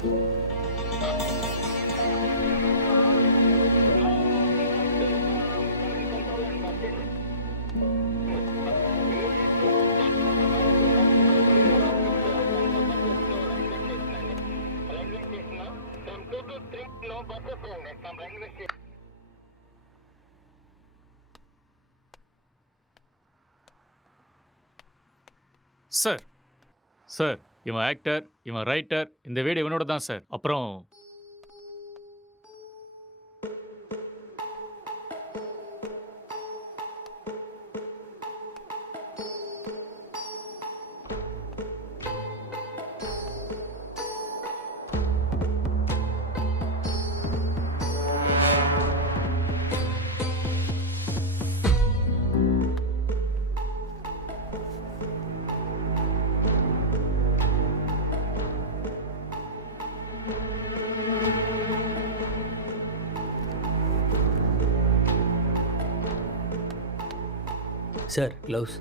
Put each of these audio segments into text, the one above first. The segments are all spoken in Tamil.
சார் சார் இவன் ஆக்டர், இவன் ரைட்டர், இந்த வீடு இவனோட தான் சார். அப்புறம் சார் க்ளவுஸ்.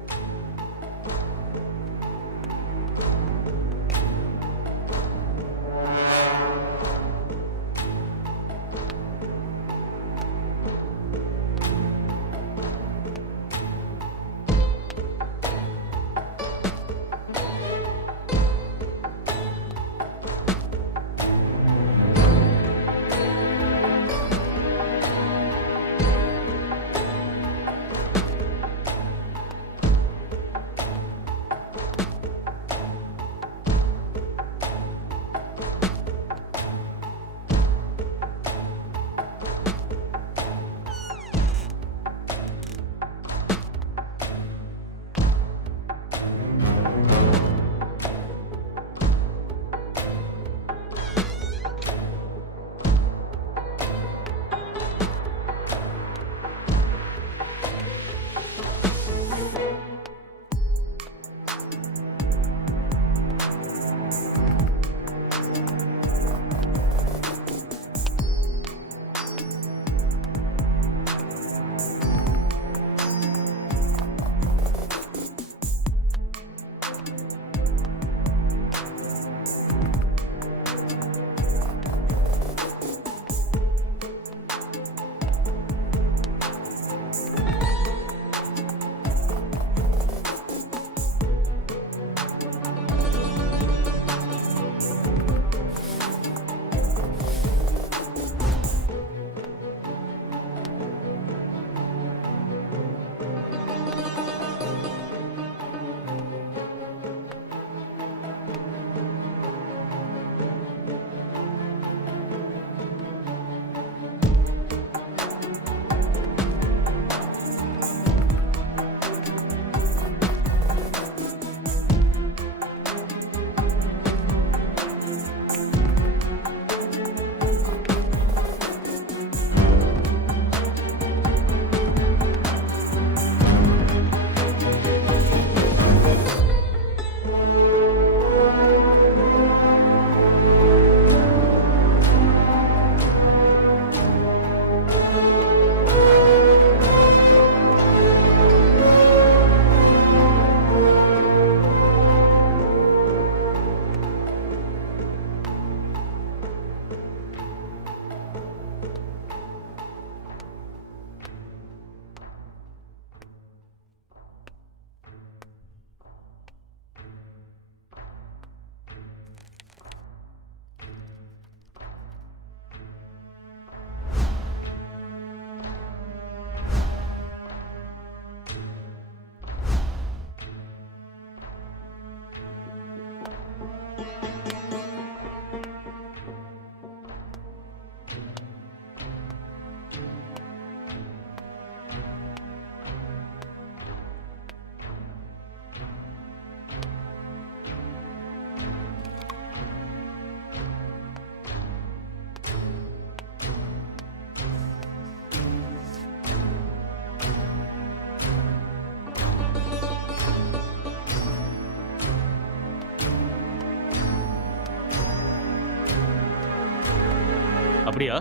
அப்படியா?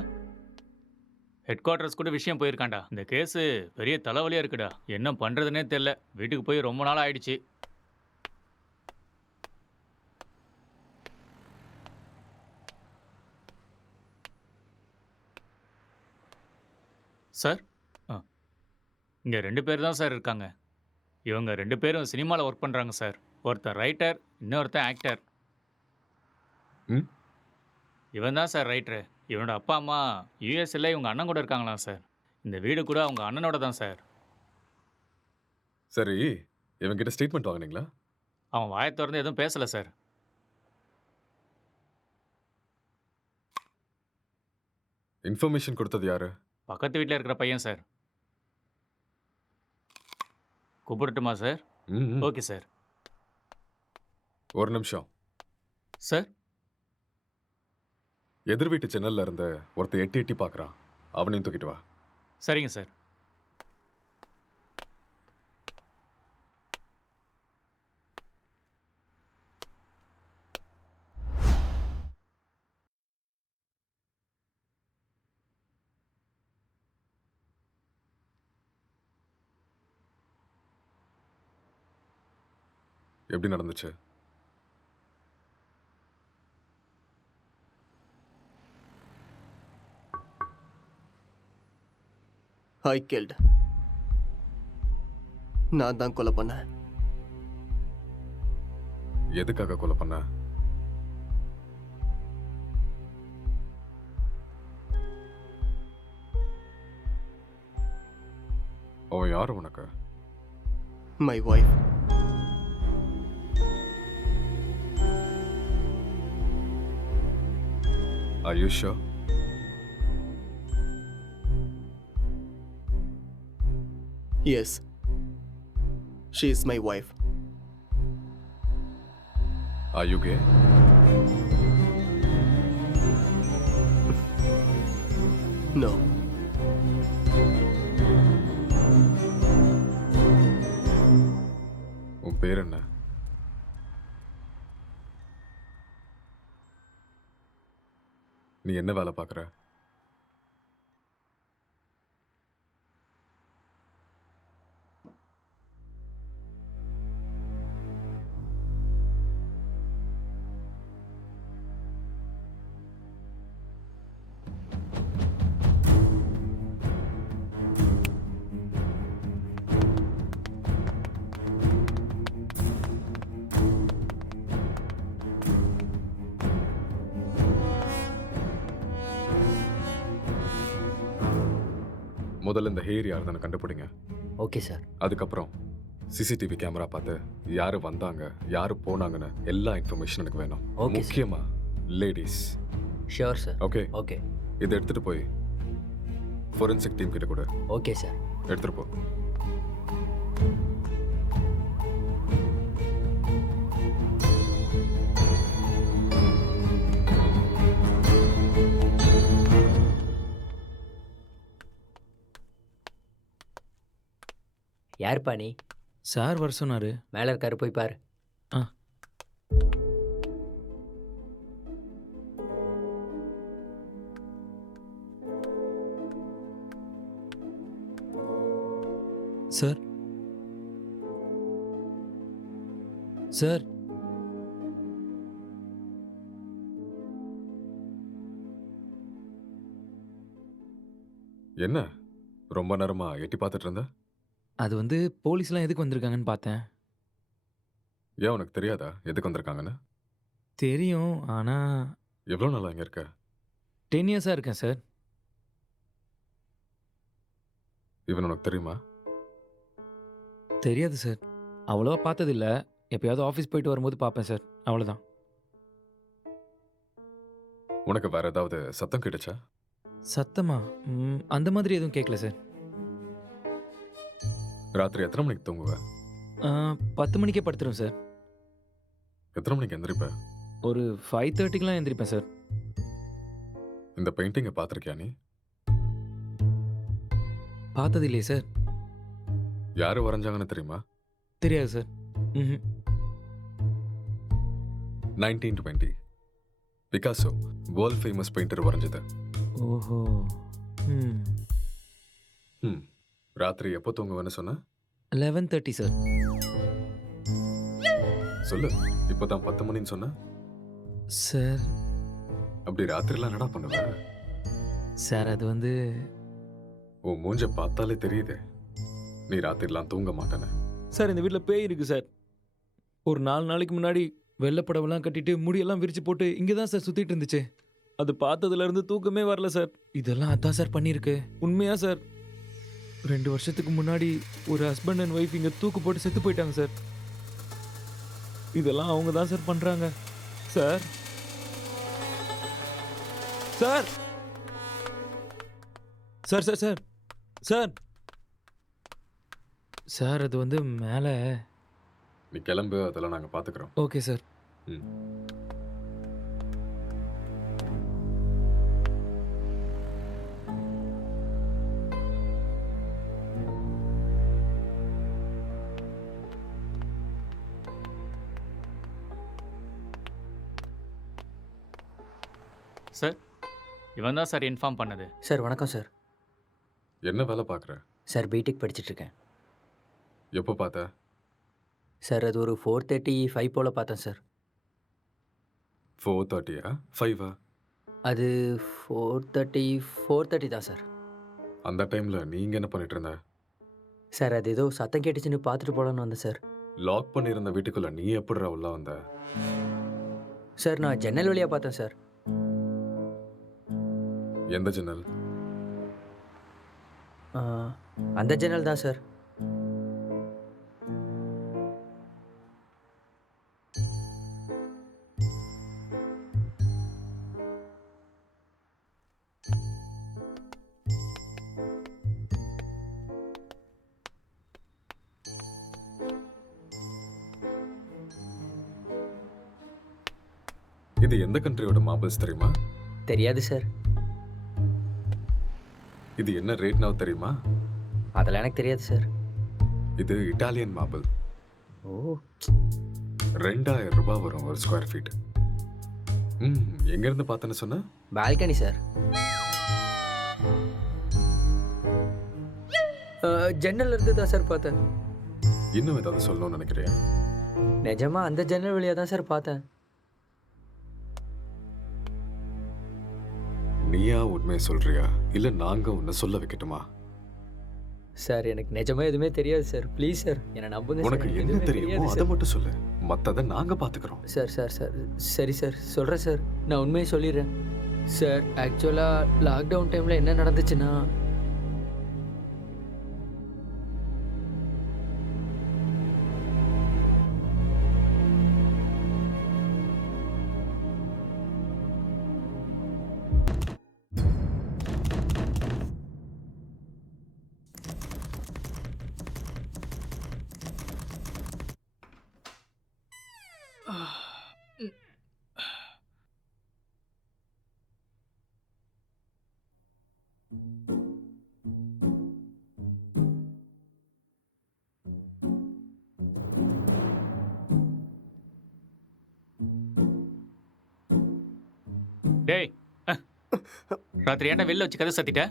ஹெட் குவார்ட்டர்ஸ் கூட விஷயம் போயிருக்கான்டா. இந்த கேஸு பெரிய தலைவலியா இருக்குடா. என்ன பண்றதுன்னே தெரியல. வீட்டுக்கு போய் ரொம்ப நாள் ஆயிடுச்சு. சார் இங்கே 2 பேர் தான் சார் இருக்காங்க. இவங்க 2 பேரும் சினிமாவில் ஒர்க் பண்ணுறாங்க சார். ஒருத்தர் ரைட்டர், இன்னொருத்தன் ஆக்டர். ம் இவன் தான் சார் ரைட்டரு. இவனோட அப்பா அம்மா யூஎஸ்ல இவங்க அண்ணன் கூட இருக்காங்களாம் சார். இந்த வீடு கூட அவங்க அண்ணனோட தான் சார். சரி, இவங்கிட்ட ஸ்டேட்மெண்ட் வாங்குனீங்களா? அவன் வாயை திறந்து எதுவும் பேசல சார். இன்ஃபர்மேஷன் கொடுத்தது யாரு? பக்கத்து வீட்டில் இருக்கிற பையன் சார். கூப்பிடட்டுமா சார்? ம் ஓகே சார். ஒரு நிமிஷம். சார் எதிர் வீட்டு ஜன்னல்ல இருந்து ஒருத்தன் எட்டி எட்டி பார்க்கறான். அவனையும் தூக்கிட்டு வா. சரிங்க சார். எப்படி நடந்துச்சு? ஐ கில்ட். நான் தான் கொலை பண்ணேன். எதுக்காக கொலை பண்ண? அவன் யாரு உனக்கு? My wife. Are you sure? Yes. She is my wife. Are you gay? No. உன் பேர் என்ன? நீ என்ன வேலை பார்க்குற? முதல்ல இந்த ஹேர் யாருன்னு கண்டுபிடிங்க. Okay sir. அதுக்கப்புறம் சிசிடிவி கேமரா பார்த்து யாரு வந்தாங்க, யாரு போனாங்கன்னு எல்லா இன்ஃபர்மேஷன் எனக்கு வேணும். Okay, sir. முக்கியமா ladies. Sure sir. Okay, okay. இதை எடுத்துட்டு போய் ஃபோரன்சிக் டீம் கிட்ட கூட ஓகே சார். எடுத்துட்டு போ. யாருப்பா நீ? சார் வர சொன்னாரு. மேலே இருக்காரு, போய் பாரு. ஆ. சார் சார் என்ன ரொம்ப நேரமா எட்டி பார்த்துட்டு இருந்த? அது வந்து போலீஸ்லாம் எதுக்கு வந்திருக்காங்கன்னு பார்த்தேன். ஏன் உனக்கு தெரியாதா எதுக்கு வந்திருக்காங்கன்னு? தெரியும், ஆனால் எவ்வளோ நாளா இங்க இருக்க? 10 இயர்ஸாக இருக்கேன் சார். இவன் உனக்கு தெரியுமா? தெரியாது சார். அவ்வளோவா பார்த்ததில்ல. எப்பயாவது ஆஃபீஸ் போயிட்டு வரும்போது பார்ப்பேன் சார், அவ்வளோதான். உனக்கு வேற ஏதாவது சத்தம் கேட்டுச்சா? சத்தமா? அந்த மாதிரி எதுவும் கேட்கல சார். ராத்திரி எத்தனை மணிக்கு தூங்குவ? 10 மணிக்கே படுத்துரும் சார். எத்தனை மணிக்கு எந்திரிப்ப? ஒரு 5:30க்கெலாம் எந்திரிப்பேன் சார். இந்த பெயிண்டிங்கை பார்த்துருக்கியா நீ? பார்த்தது இல்லையே சார். யாரு வரைஞ்சாங்கன்னு தெரியுமா? தெரியாது சார். ம். 1920 பிகாசோ வேர்ல்ட் ஃபேமஸ் பெயிண்டர் வரைஞ்சது. ஓஹோ. ம். ம் ராத்திரி எப்போ தூங்குவேன்னு சொன்ன? 11:30 சார். சொல்லு, இப்போதான் 10 மணின்னு சொன்ன. சார் அப்படி ராத்திரிலாம் என்னடா பண்ணுவ? சார் அது வந்து உன் மூஞ்ச பார்த்தாலே தெரியுதே நீ ராத்திரிலாம் தூங்க மாட்டேன்னு. சார் இந்த வீட்டில் பேய் இருக்குது சார். ஒரு 4 நாளைக்கு முன்னாடி வெள்ளைப்படவெல்லாம் கட்டிட்டு முடியெல்லாம் விரிச்சு போட்டு இங்கே தான் சார் சுற்றிட்டு இருந்துச்சு. அது பார்த்ததுலேருந்து தூக்கமே வரல சார். இதெல்லாம் அதான் சார் பண்ணியிருக்கு. உண்மையா சார், 2 வருஷத்துக்கு முன்னாடி ஒரு ஹஸ்பண்ட் அண்ட் ஒய்ஃப் இங்கே தூக்கு போட்டு செத்து போயிட்டாங்க சார். இதெல்லாம் அவங்க தான் சார் பண்ணுறாங்க sir. Sir sir sir sir sir sir அது வந்து மேலே. நீ கிளம்பு, அதெல்லாம் நாங்கள் பார்த்துக்குறோம். Okay sir. ம். சார் இவன் தான் சார் இன்ஃபார்ம் பண்ணது. சார் வணக்கம் சார். என்ன வேலை பார்க்குற? சார் பிடெக் படிச்சிட்ருக்கேன். எப்போ பார்த்த? சார் அது ஒரு 4:35 போல் பார்த்தேன் சார். 4:30 5 அது 4:30 தான் சார். அந்த டைமில் நீங்கள் என்ன பண்ணிட்டு இருந்த? சார் அது ஏதோ சத்தம் கேட்டுச்சுன்னு பார்த்துட்டு போகலான்னு வந்தேன் சார். லாக் பண்ணியிருந்த வீட்டுக்குள்ளே நீ எப்படிடா உள்ள வந்த? சார் நான் ஜன்னல் வழியாக பார்த்தேன் சார். எந்த ஜன்னல்? ஆ, அந்த ஜன்னல் தான் சார். இது எந்த கண்ட்ரியோட மார்பிள்ஸ் தெரியுமா? தெரியாது சார். இது என்ன ரேட் நான் தெரியுமா? அதெல்லாம் எனக்கு தெரியாது சார். இது இட்டாலியன் மார்பிள். ஓ 2000 ரூபாய் வரும் ஒரு ஸ்கொயர் ஃபீட். எங்கேருந்து பார்த்தேன்னு சொன்ன? Balcony sir. ஜன்னல் இருந்து தான் சார் பார்த்தேன். இன்னும் ஏதாவது சொல்லணும்னு நினைக்கிறியா? நிஜமா அந்த ஜன்னல் வழியாக தான் சார் பார்த்தேன். நீயா உண்மையை சொல்றியா இல்லை நாங்கள் உன்னை சொல்ல வைக்கட்டுமா? சார் எனக்கு நிஜமா எதுவுமே தெரியாது சார். ப்ளீஸ் சார் என்னை நம்புங்க சார். உனக்கு எனக்கு என்ன எதுவுமே தெரியுமோ தெரியாது அதை சார். மட்டும் சொல்லு, மற்றதை நாங்கள் பார்த்துக்குறோம். சார் சார் சார் சரி சார் சொல்கிறேன் சார். நான் உண்மையை சொல்லிடுறேன் சார். ஆக்சுவலாக லாக்டவுன் டைமில் என்ன நடந்துச்சுன்னா, டேய் ராத்திரி ஏன்டா வெளில வச்சு கதை சத்திட்ட?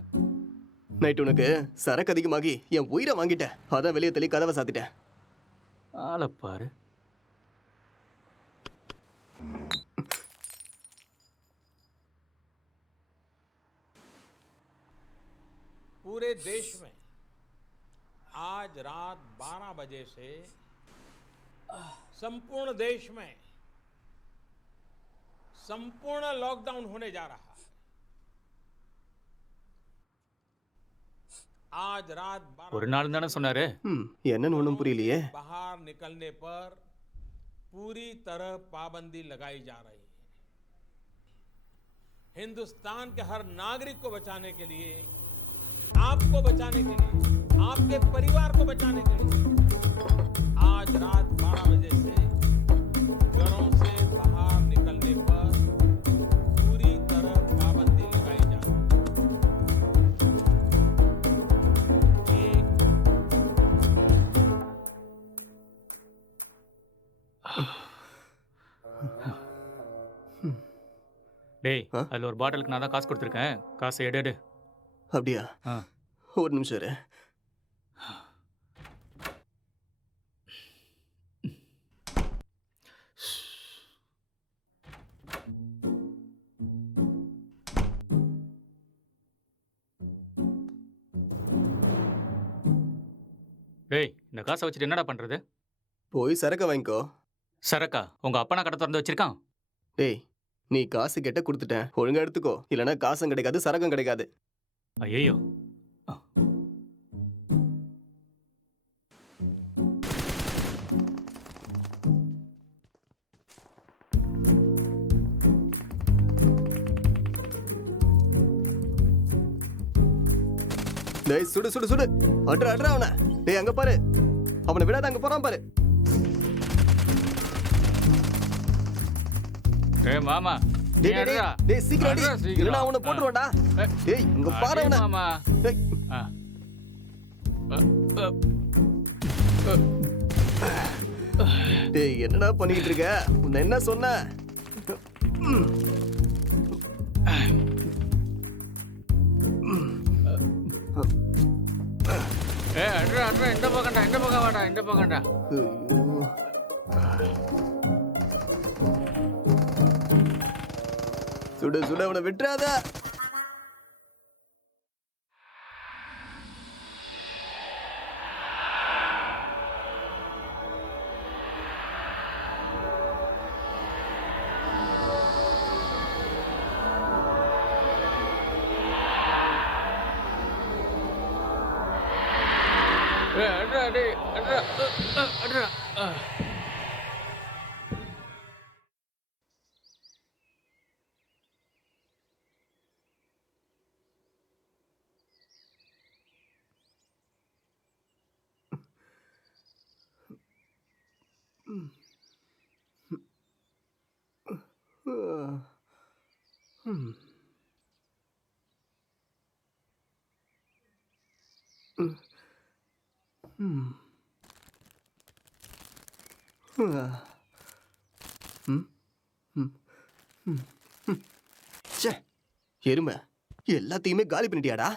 நைட் உனக்கு சரக்கு அதிகமாகி என் உயிரை வாங்கிட்டேன். அதான் வெளியே தள்ளி கதவை சாத்திட்டேன். ஆளை பாரு. पूरे देश में आज रात 12 बजे से संपूर्ण देश में संपूर्ण लॉकडाउन होने जा रहा है। आज रात 12 ஒரு நாள் தானே சொன்னாரு. என்னன்னு ஒன்றும் புரியலையே. बाहर निकलने पर पूरी तरह पाबंदी लगाई जा रही है। हिंदुस्तान के हर नागरिक को बचाने के लिए, आपको बचाने के लिए, आपके परिवार को बचाने के लिए आज रात 12 बजे से घरों से बाहर निकलने पर पूरी तरह पाबंदी लगाई जा रही है। டேய் அதில் ஒரு பாட்டிலுக்கு நான் தான் காசு கொடுத்துருக்கேன். காசை எடு. அப்படியா? ஆ. ஒரு நிமிஷம் இரு. டேய் இந்த காசை வச்சுட்டு என்னடா பண்றது? போய் சரக்க வாங்கிக்கோ. சரக்கா உங்க அப்பனா கடை திறந்து வச்சிருக்கான்? டேய் நீ காசு கேட்ட கொடுத்துட்டேன், ஒழுங்கா எடுத்துக்கோ. இல்லைன்னா காசும் கிடைக்காது, சரக்கும் கிடைக்காது. ஐயோ. டேய் சுடு சுடு சுடு, அட்ரா அட்ரா அவனை. டேய் அங்க பாரு, அவனை விடாத, அங்க போறான் பாரு. டேய் மாமா. டேய் டேய் டேய், டேய் சீக்கிரம் அடி, அட்ரா, சீக்கிரம். இல்லைன்னா அவனை போட்டுருவான்டா. டேய் அங்க பாரு அவனை. மாமா. டேய் ஆ. டேய் என்னடா பண்ணிட்டு இருக்க? உன்னை என்ன சொன்ன? ஏய் அட்ரா அட்ரா, இந்த பக்கம்டா, இந்த பக்கம் வாடா, இந்த பக்கம்டா. சுடு சுடு, அவனை விட்டுறாத. ஏய் அட்ரா டேய் அட்ரா அட்ரா. ச்சே, எருமை எல்லாத்தையுமே காலி பண்ணிட்டியாடா?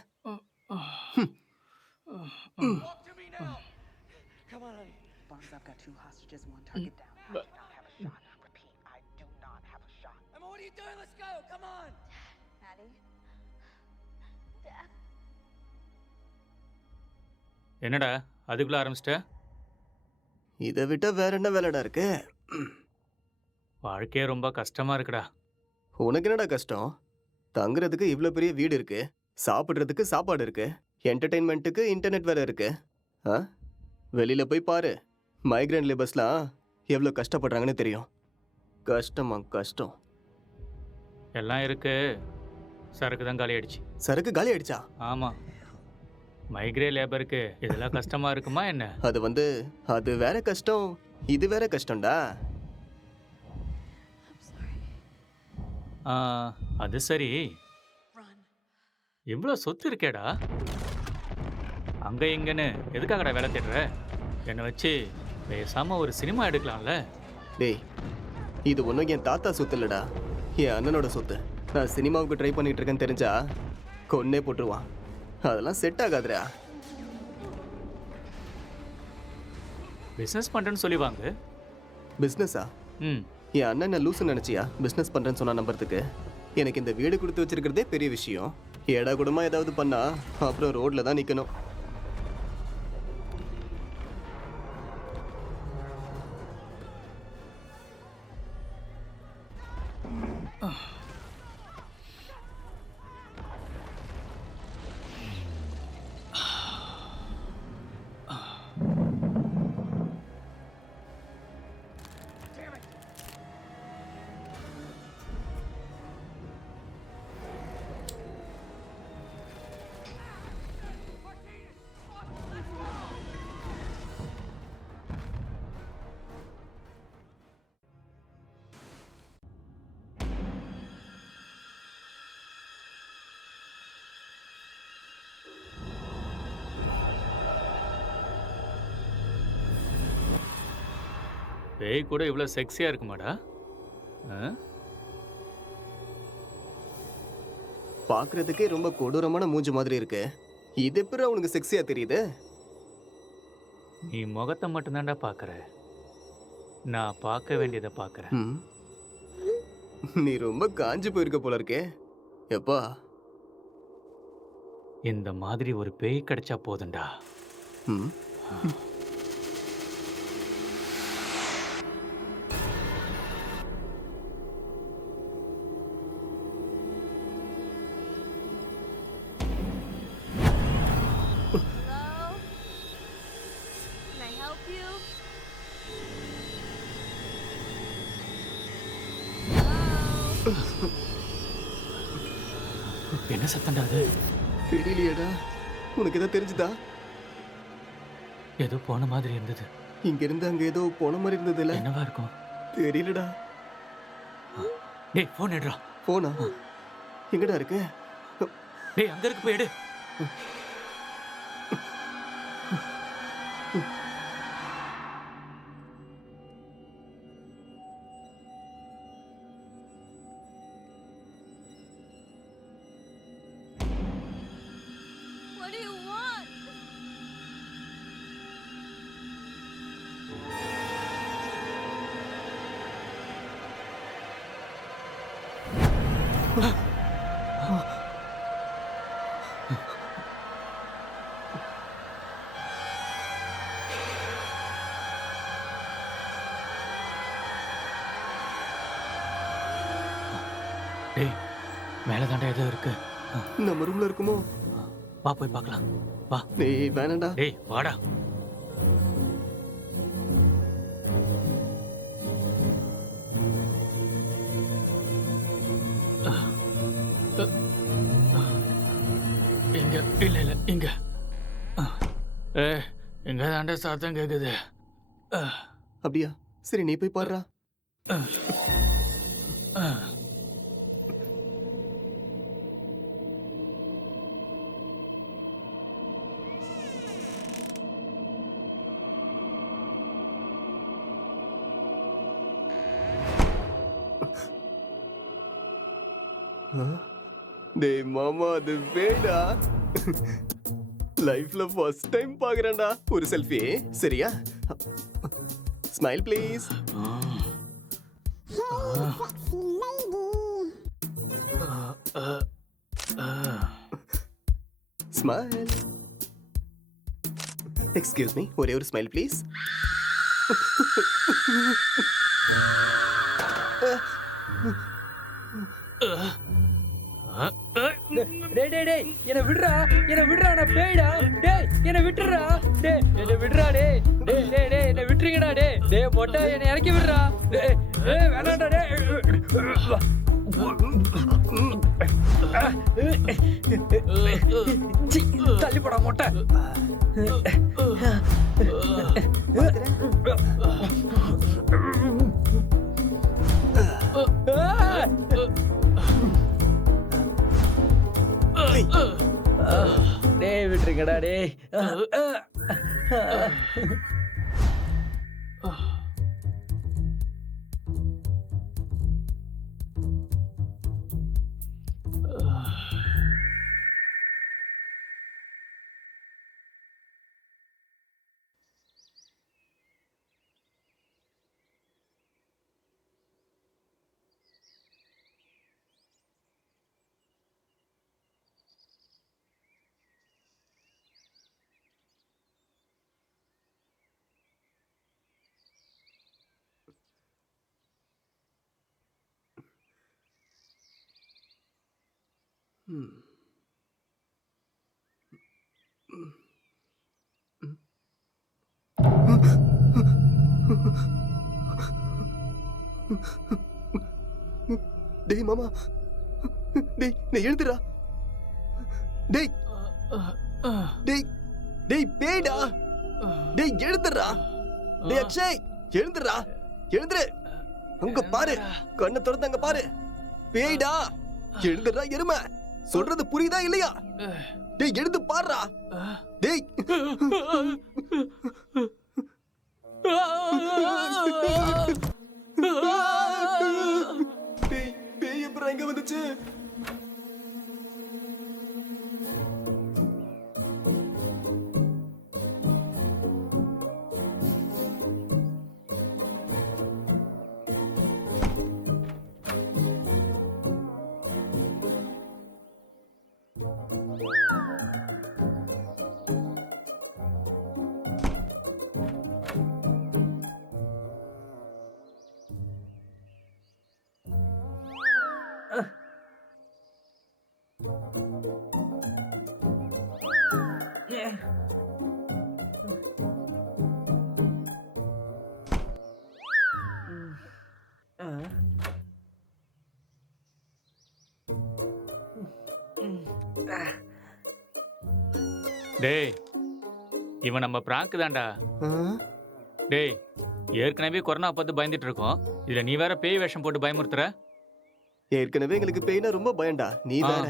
Barnes, I've got 2 hostages, 1 target down. I do not have a shot. Repeat, I do not have a shot. Emma, what are you doing? Let's go. Come on. Maddie? Dad? என்னடா அதுக்குள்ள ஆரம்பிச்சிட்ட? இதை விட்டா வேற என்ன வேலைடா இருக்கு? வாழ்க்கையே ரொம்ப கஷ்டமா இருக்குடா. உனக்கு என்னடா கஷ்டம்? தங்குறதுக்கு இவ்வளோ பெரிய வீடு இருக்கு, சாப்பிட்றதுக்கு சாப்பாடு இருக்கு, என்டர்டெயின்மெண்ட்டுக்கு இன்டர்நெட் வேற இருக்கு. ஆ, வெளியில போய் பாரு, மைக்ரேண்ட் லேபர்ஸ்லாம் எவ்வளோ கஷ்டப்படுறாங்கன்னு தெரியும். கஷ்டமா கஷ்டம். எல்லாம் இருக்கு, சரக்கு தான் காலி ஆயிடுச்சு. சரக்கு காலி ஆயிடுச்சா? ஆமா, மைக்ரே லேபருக்கு இதெல்லாம் கஷ்டமா இருக்குமா என்ன? அது வேற கஷ்டம், இது வேற கஷ்டம்டா. ஆ, அது சரி, இவ்வளோ சொத்து இருக்கேடா, அங்க இங்கன்னு எதுக்காகடா வேலை தேடுற? என்னை வச்சு பேசாம ஒரு சினிமா எடுக்கலாம்ல? டேய், இது ஒன்றும் என் தாத்தா சொத்து இல்லடா, என் அண்ணனோட சொத்து. நான் சினிமாவுக்கு ட்ரை பண்ணிட்டு இருக்கேன்னு தெரிஞ்சா கொன்னே போட்டுருவான். அதெல்லாம் செட் ஆகாதுடா. பிஸ்னஸ் பண்ணுறேன்னு சொல்லி வாங்க. பிஸ்னஸா? ம், என் அண்ணன் என்ன லூசுன்னு நினச்சியா பிஸ்னஸ் பண்ணுறேன்னு சொன்னா நம்புறதுக்கு? எனக்கு இந்த வீடு கொடுத்து வச்சிருக்கிறதே பெரிய விஷயம். ஏடா கூடமா ஏதாவது பண்ணா அப்புறம் ரோட்ல தான் நிற்கணும். பேய் கூட இவ்வளோ செக்ஸியாக இருக்குமாடா? பார்க்கறதுக்கே ரொம்ப கொடூரமான மூஞ்சி மாதிரி இருக்கு. இது எப்படி அவனுக்கு செக்ஸியா தெரியுது? நீ முகத்தை மட்டும்தான்டா பார்க்குற, நான் பார்க்க வேண்டியதை பார்க்குறேன். ம். நீ ரொம்ப காஞ்சு போயிருக்க போல இருக்கே. எப்பா, இந்த மாதிரி ஒரு பேய் கிடைச்சா போதும்டா. ம். Hello? Can I help you? Hello? என்ன சத்தம்டா அது? தெரியலையேடா. உனக்கு ஏதோ தெரிஞ்சுதா? ஏதோ போன மாதிரி இருந்தது. இங்க இருந்து அங்க ஏதோ போன மாதிரி இருந்ததுல. என்னவா இருக்கும்? தெரியலடா. டேய் ஃபோன் எடுடா. போனா எங்கடா இருக்கு? டேய் அங்க இருக்கு, போய் எடு. What do you want? டேய் மேல தாண்டா ஏதோ இருக்கு. நம்ம ரூம்ல இருக்குமோ? வா போய் பார்க்கலாம். வா. டேய் வேணாம்டா. டேய் வாடா. இங்க இல்ல இல்ல இங்க. இங்க தாண்டா சத்தம் கேக்குது. அப்படியா? சரி நீ போய் பாருடா. டேய் மாமா, அது வேடா. லைஃப்ல ஃபர்ஸ்ட் டைம் பாக்குறேன்டா. ஒரு செல்ஃபி சரியா? Smile please. Smile. Excuse me, ஒரே ஒரு ஸ்மைல் ப்ளீஸ். டேய் டேய் டேய் என்ன விடுறா, என்ன விடுறா, நான் பேய்டா. டேய் என்ன விட்டுறா. டேய் என்ன விடுறா. டேய் டேய் டேய் டேய் என்ன விட்டுறீங்கடா. டேய் டேய் மொட்டை என்ன இறக்கி விடுறா. டேய் டேய் வேணாம்டா. டேய் சீ, தள்ளி போடா மொட்டை. டேய் விட்டுருங்கடா. டேய் டேய் மாமா, டேய் நீ எழுந்துடா. டேய் டேய் டேய் பேய்டா. டேய் எழுந்துடா. டேய் அக்ஷய் எழுந்துடா. எழுந்துரு. அங்க பாரு, கண்ணை திறந்து அங்க பாரு. பேய்டா. எழுந்துடா எருமை. சொல்றது புரியுதா இல்லையா? டேய் எழுந்து பாருடா. டேய் டேய் பேய் எப்பறம் எங்க வந்துச்சு? டேய் இவன் நம்ம பிராங்க் தான்டா. ஆ? டேய் ஏற்கனவே கொரோனா பார்த்து பயந்துட்டு இருக்கோம். இதுல நீ வேற பேய் வேஷம் போட்டு பயமுறுத்துற. ஏற்கனவே எங்களுக்கு பேய்னா ரொம்ப பயம்டா, நீ வேற.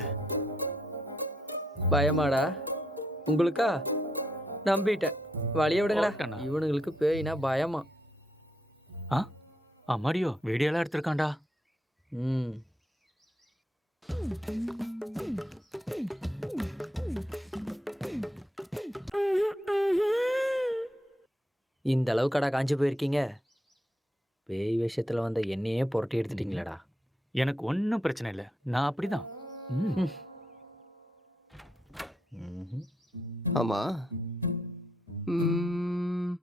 பயமாடா உங்களுக்கா? நம்பிட்டேன். வழிய விடுங்கடா. ஓகேண்ணா. இவனுங்களுக்கு பேய்னா பயமா. அம்மாடியோ வீடியோலாம் எடுத்திருக்கான்டா. ம். இந்த அளவுக்கடா காஞ்சி போயிருக்கீங்க? பேய் விஷயத்துல வந்த என்னையே புரட்டி எடுத்துட்டீங்களேடா. எனக்கு ஒன்றும் பிரச்சனை இல்லை, நான் அப்படிதான். ம். ம்ஹும். ஆமா. ம்,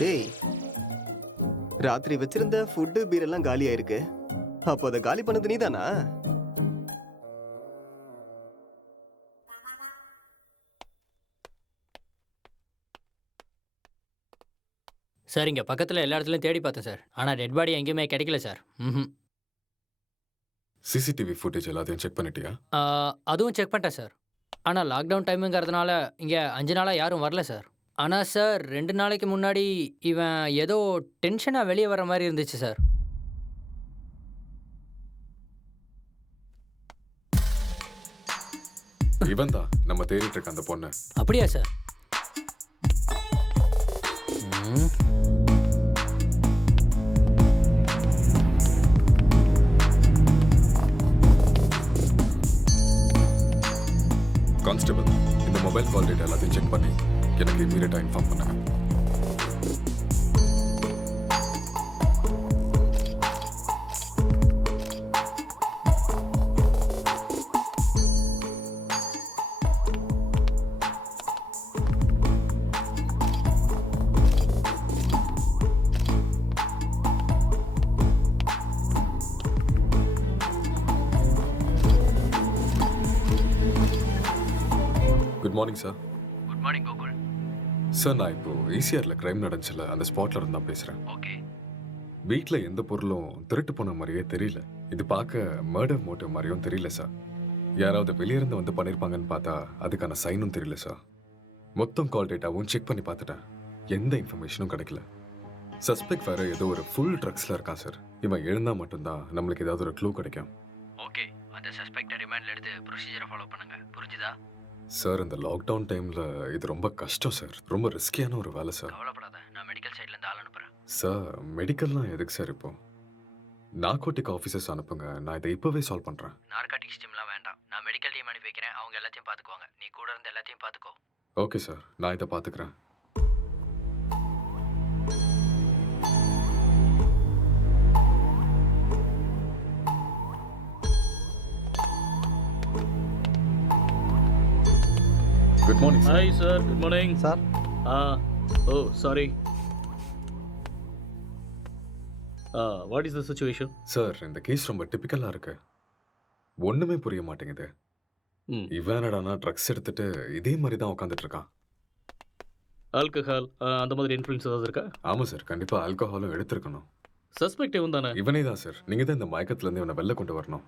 டேய் ராத்திரி வச்சிருந்த ஃபுட்டு பீர் எல்லாம் காலி ஆயிருக்கு. அப்போ அதை காலி பண்ணது நீதானா? சார் இங்கே பக்கத்தில் எல்லா இடத்துலையும் தேடி பார்த்தேன் சார், ஆனால் டெட் பாடி எங்கேயுமே கிடைக்கல சார். ம். சிசிடிவி ஃபுட்டேஜ் எல்லாத்தையும் செக் பண்ணிட்டியா? அதுவும் செக் பண்ணிட்டேன் சார். ஆனால் லாக்டவுன் டைமுங்கிறதுனால இங்கே 5 நாளாக யாரும் வரல சார். ஆனால் சார் 2 நாளைக்கு முன்னாடி இவன் ஏதோ டென்ஷனாக வெளியே வர மாதிரி இருந்துச்சு சார். இவன் தான் நம்ம தேடிட்டு இருக்க அந்த பொண்ணு. அப்படியா சார்? ம். கான்ஸ்டபிள், இந்த மொபைல் கால் டேட்டா எல்லாத்தையும் செக் பண்ணி எனக்கு இமீடியட்டாக இன்ஃபார்ம் பண்ணுங்க. Good morning sir. Good morning Gokul. Sir, நான் இப்போ ஈசிஆரில் கிரைம் நடந்துச்சுல, அந்த ஸ்பாட்ல இருந்து தான் பேசுகிறேன். ஓகே. வீட்டில் எந்த பொருளும் திருட்டு போன மாதிரியே தெரியல. இது பார்க்க மர்டர் மோட்டிவ் மாதிரியும் தெரியல சார். யாராவது வெளியிருந்து வந்து பண்ணியிருப்பாங்கன்னு பார்த்தா அதுக்கான சைனும் தெரியல சார். மொத்தம் கால் டேட்டாவும் செக் பண்ணி பார்த்துட்டேன், எந்த இன்ஃபர்மேஷனும் கிடைக்கல. சஸ்பெக்ட் வேற ஏதோ ஒரு ஃபுல் ட்ரக்ஸில் இருக்கான் சார். இவன் எழுந்தா மட்டும்தான் நம்மளுக்கு ஏதாவது ஒரு க்ளூ கிடைக்கும். ஓகே, அந்த சஸ்பெக்டை ரிமாண்டில் எடுத்து ப்ரொசீஜரை ஃபாலோ பண்ணுங்க, புரிஞ்சுதா? சார், இந்த லாக்டவுன் டைமில் இது ரொம்ப கஷ்டம் சார். ரொம்ப ரிஸ்கியான ஒரு வேலை சார். கவலைப்படாத, நான் மெடிக்கல் சைட்லேருந்து ஆள் அனுப்புகிறேன். சார், மெடிக்கல்லாம் எதுக்கு சார் இப்போ? நார்கோட்டிக் ஆஃபீஸர்ஸ் அனுப்புங்க, நான் இதை இப்போவே சால்வ் பண்ணுறேன். நார்காட்டிக்ஸ் டீம்லாம் வேண்டாம், நான் மெடிக்கல் டீம் அனுப்பி வைக்கிறேன், அவங்க எல்லாத்தையும் பார்த்துக்குவாங்க. நீ கூட இருந்து எல்லாத்தையும் பார்த்துக்கோ. ஓகே சார், நான் இதை பார்த்துக்கிறேன். Good morning sir. Hi sir, good morning sir. Oh sorry. What is the situation? Sir, இந்த கேஸ் ரொம்ப டிப்பிக்கலாக இருக்கு. ஒன்றுமே புரிய மாட்டேங்குது. இவன் என்னடானா ட்ரக்ஸ் எடுத்துட்டு இதே மாதிரி தான் உட்காந்துட்டு இருக்கான். ஆல்கஹால் அந்த மாதிரி இன்ஃப்ளூயன்ஸ் ஏதாவது இருக்கா? ஆமாம் சார், கண்டிப்பாக ஆல்கஹாலும் எடுத்திருக்கணும். சஸ்பெக்ட் இவன் தானே? இவனே தான் சார். நீங்கள் தான் இந்த மயக்கத்துலேருந்து இவனை வெளில கொண்டு வரணும்.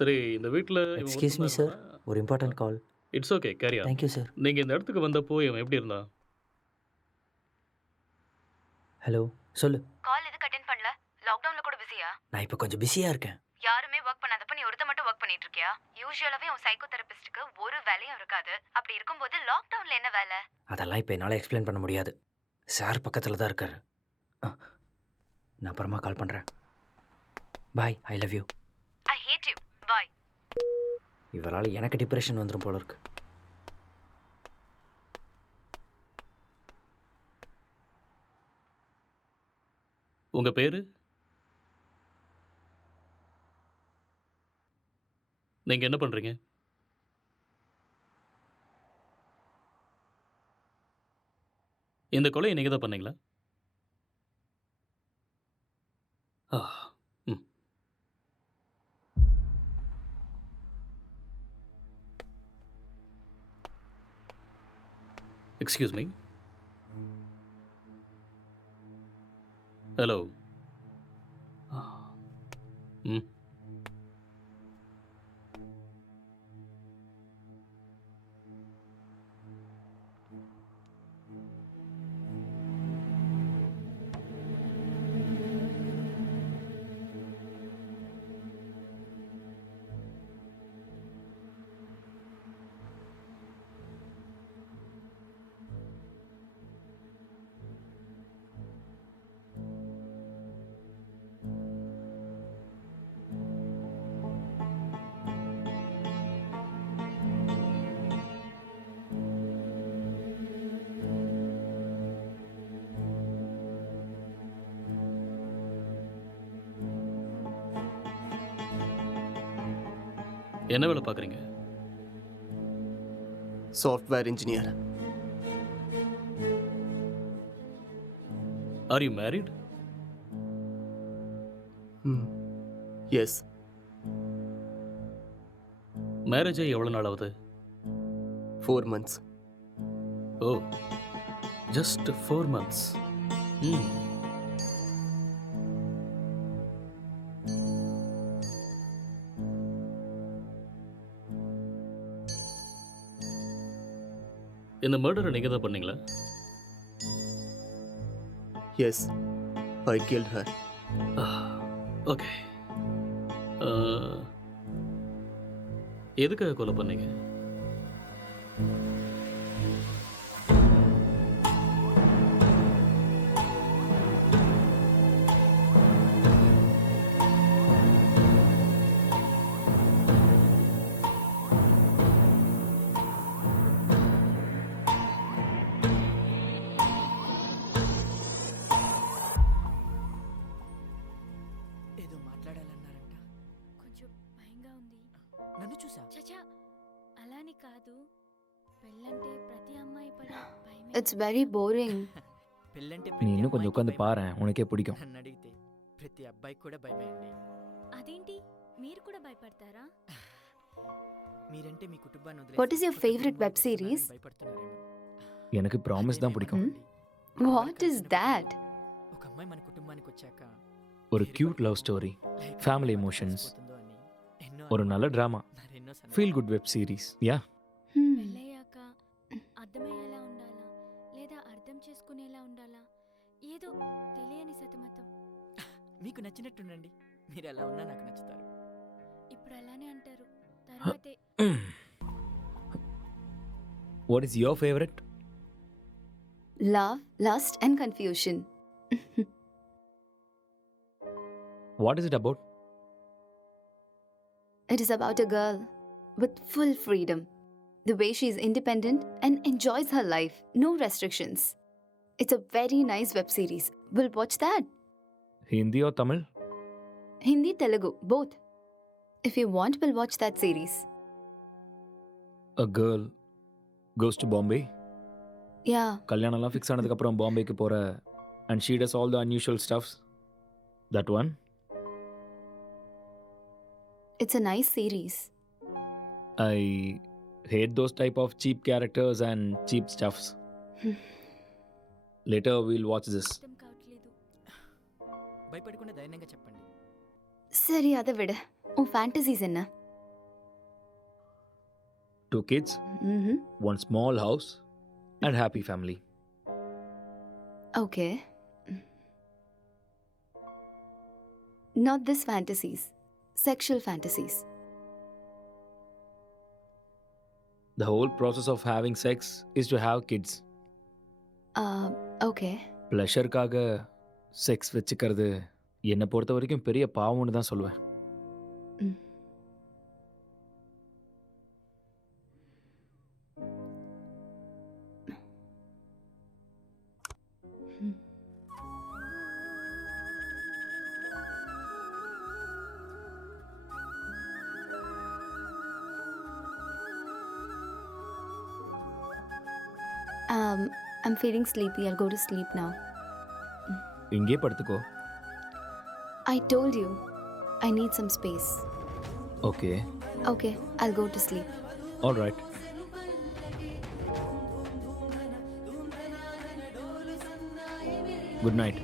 சரி, இந்த வீட்டில் எக்ஸ்கியூஸ் மீ சார், ஒரு important call. It's okay, carry on. Thank you sir. நீங்கள் இந்த இடத்துக்கு வந்தப்போ இவன் எப்படி இருந்தான்? ஹலோ, சொல்லு. கால் எதுக்கு அட்டென்ட் பண்ணல? லாக்டவுன்ல கூட பிஸியா? நான் இப்போ கொஞ்சம் பிஸியாக இருக்கேன். யாருமே ஒர்க் பண்ணாதப்ப நீ ஒருத்த மட்டும் ஒர்க் பண்ணிட்டு இருக்கியா? யூசுவலாவே உன் சைக்கோ தெரபிஸ்டுக்கு ஒரு வேலையும் இருக்காது. அப்படி இருக்கும்போது லாக்டவுன்ல என்ன வேலை? அதெல்லாம் இப்போ என்னால் எக்ஸ்பிளைன் பண்ண முடியாது. சார் பக்கத்தில் தான் இருக்காரு. நான் அப்புறமா கால் பண்ணுறேன். Bye, I love you. I hate you. Bye. இவரால் எனக்கு டிப்ரெஷன் வந்துடும் போல இருக்கு. உங்க பேரு? நீங்க என்ன பண்றீங்க? இந்த கொலையை நீங்க தான் பண்ணீங்களா? ஆ, ம். Excuse me. ஹலோ. ம். என்ன வேலை பார்க்குறீங்க? Software engineer. Are you married? Yes. Marriage ஆகி எவ்வளோ நாள் ஆகுது? 4 months. ஓ, ஜஸ்ட் 4 months. ம். இந்த மர்டரை நீங்க தான் பண்ணீங்களா? எஸ், ஐ killed her. ஓகே. எதுக்காக கொலை பண்ணீங்க? ఏదో మాట్లాడాలన్నారంట. కొంచెం భయంగా ఉంది. నన్ను చూసా? చచా అలాని కాదు. పెళ్ళంటే ప్రతి అమ్మాయి పడే భయమే. It's very boring. పెళ్ళంటే நீ ప్రతి இன்னும் கொஞ்சம் అమ్మాయికి உட்காந்து భయమే. பாரு, உனக்கே பிடிக்கும். నన్ను అడిగితే ప్రతి అబ్బాయికి కూడా భయమే అండి. అదేంటి మీరు కూడా భయపడతారా? మీరంటే మీ కుటుంబాన్ని వదిలేసి What is your కొత్త favorite కుటుంబానికి web series? వస్తున్నారని భయపడుతున్నారేమో. எனக்கு ப்ராமிஸ் தான் பிடிக்கும். What is that? ఒక అమ్మాయి మన కుటుంబానికి వచ్చాక ஒரு கியூட் லவ் ஸ்டோரி, లైఫ్ ஃபேமிலీ ఎలా எமோஷன்ஸ், తెలిసిపోతుందో అని ఎన్నో ஒரு நல்ல ட்ராமா, మరెన్నో సందేహాలు. Feel good web series. Yeah, పెళ్ళయ్యాక అర్థమయ్యేలా ఉండాలా లేదా అర్థం చేసుకునేలా ఉండాలా? ఏదో తెలియని సతమతం. మీకు నచ్చినట్టుండండి. మీరు ఎలా ఉన్నా నాకు నచ్చుతారు. ఇప్పుడు అలానే అంటారు, తర్వాతే what is your favourite? Love, lust and confusion. What is it about? It is about a girl with full freedom. The way she is independent and enjoys her life. No restrictions. It's a very nice web series. We'll watch that. Hindi or Tamil? Hindi, Telugu, both. If you want, we'll watch that series. A girl goes to Bombay. Yeah, கல்யாணம்லாம் ஃபிக்ஸ் ஆனதுக்கப்புறம் பாம்பேக்கு போகிற and she does all the unusual stuffs. That one? it's a nice series. I hate those type of cheap characters and cheap stuffs. Later we'll watch this. అర్థం కావట్లేదు. భయపడకుండా ధైర్యంగా చెప్పండి. சரி அதை விடு. உன் ஃபேண்டசிஸ் என்ன? 2 kids, ம்ஹும். 1 small house and happy family. Okay. Not this fantasies. Sexual fantasies. The whole process of having sex is to have kids. Okay. ப்ளஷருக்காக செக்ஸ் வச்சுக்கிறது என்னை பொறுத்த வரைக்கும் பெரிய பாவம்னு தான் சொல்லுவேன். I'm feeling sleepy. I'll go to sleep now. இங்கே படுத்துக்கோ. I told you, I need some space. Okay. Okay, I'll go to sleep. All right. Good night.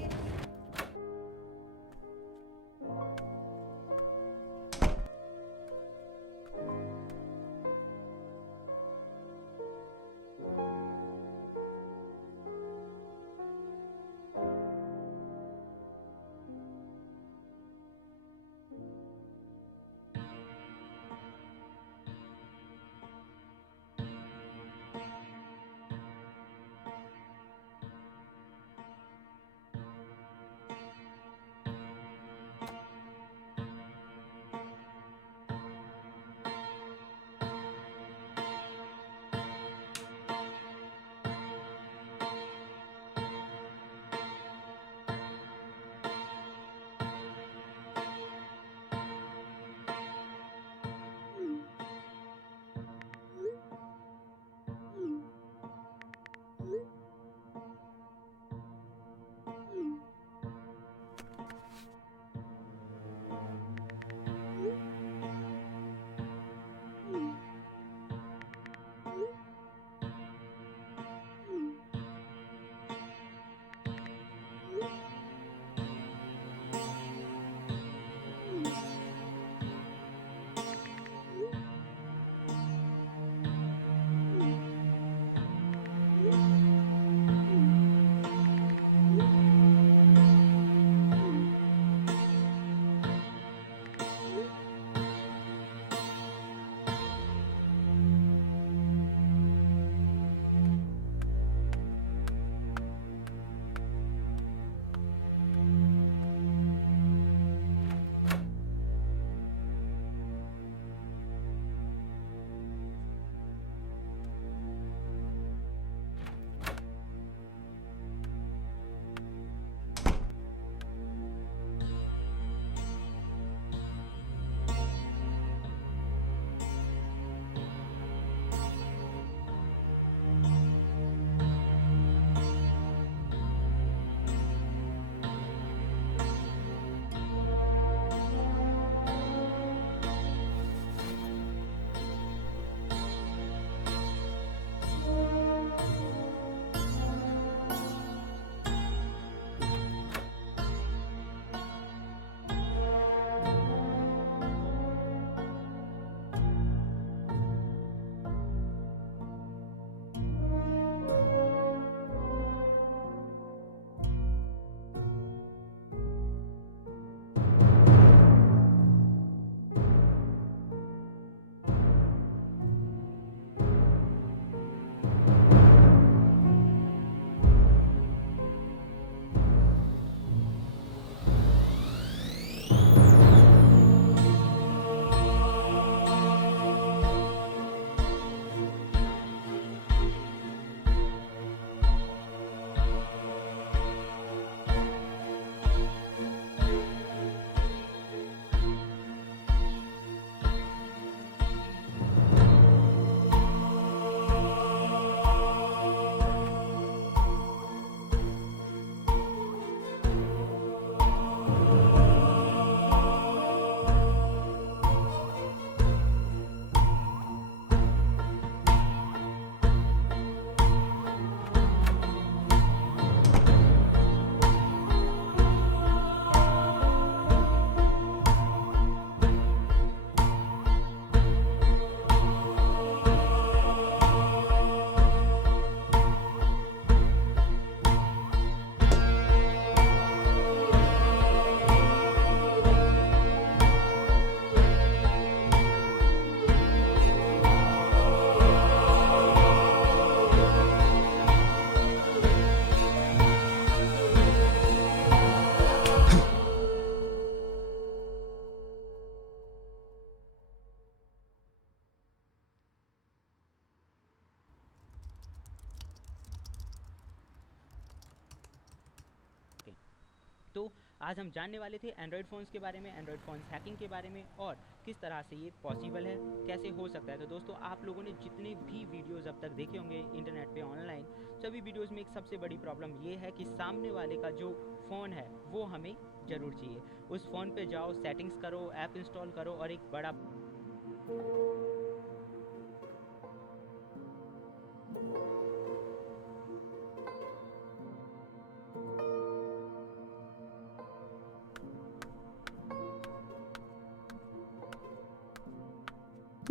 तो आज हम जानने वाले थे एंड्रॉयड फ़ोन्स के बारे में, एंड्रॉयड फ़ोन्स हैकिंग के बारे में और किस तरह से ये पॉसिबल है, कैसे हो सकता है। तो दोस्तों आप लोगों ने जितने भी वीडियोज़ अब तक देखे होंगे इंटरनेट पे ऑनलाइन सभी वीडियोस में एक सबसे बड़ी प्रॉब्लम ये है कि सामने वाले का जो फ़ोन है वो हमें ज़रूर चाहिए। उस फ़ोन पे जाओ, सेटिंग्स करो, ऐप इंस्टॉल करो और एक बड़ा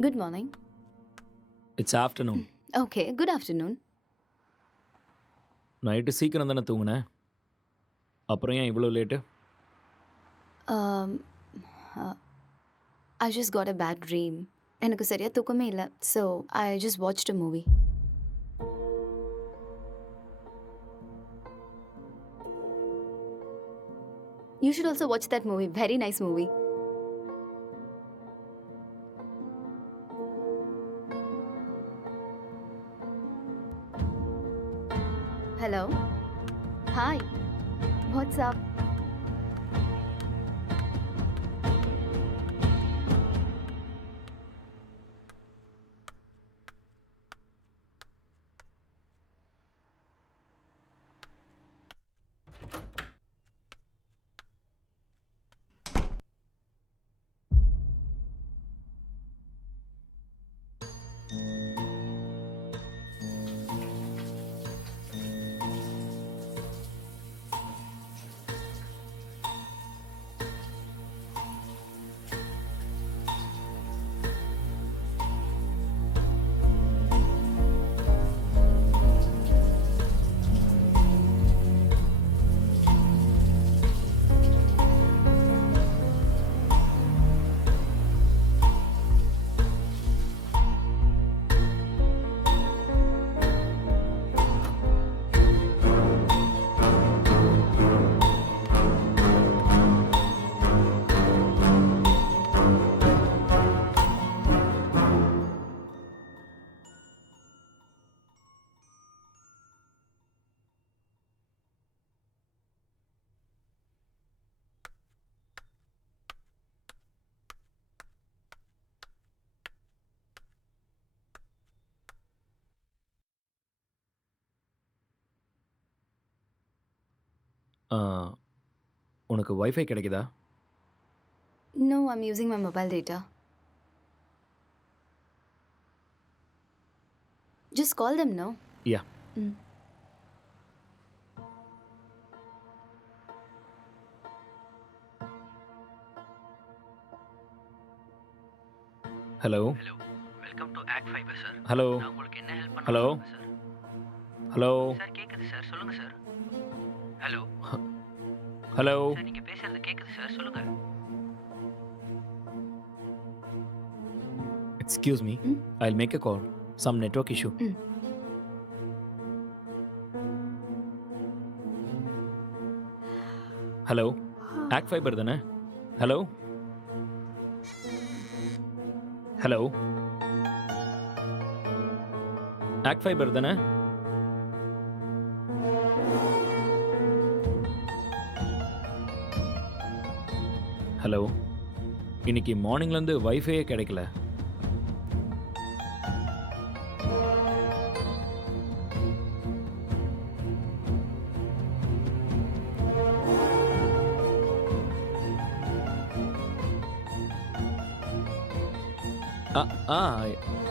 Good morning. It's afternoon. Okay, good afternoon. Night சீக்கிரம் தானே தூங்குனேன், அப்புறம் ஏன் இவ்வளோ late? Um, uh, I just got a bad dream. எனக்கு சரியா தூக்கமே இல்லை. So, I just watched a movie. You should also watch that movie. Very nice movie. Hello. Hi. What's up? உனக்கு வைஃபை கிடைக்குதா? No, I'm using my mobile data. Just call them, no? Yeah. Mm. Hello. Hello, welcome to act fibre sir. Hello. நான் உங்களுக்கு என்ன ஹெல்ப் ஹலோ. பண்ணணும் சார்? ஹலோ. சார் கேக்குது சார், சொல்லுங்க சார். ஹலோ. ஹலோ. சார் நீங்க பேசுறது கேக்குது சார், சொல்லுங்க. Excuse me. I'll make a call. Some network issue. Hello. Act fibre தானே? ஹலோ. ஹலோ. ஆக்ட் ஃபைபர் தானே? ஹலோ. இன்னைக்கு மார்னிங்லேருந்து வைஃபையே கிடைக்கல.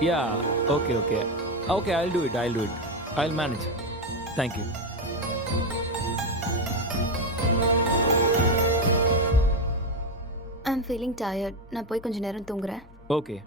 Yeah, okay. Okay, I'll do it. I'll manage. Thank you. I'm feeling tired. நான் போய் கொஞ்ச நேரம் தூங்குறேன். Okay.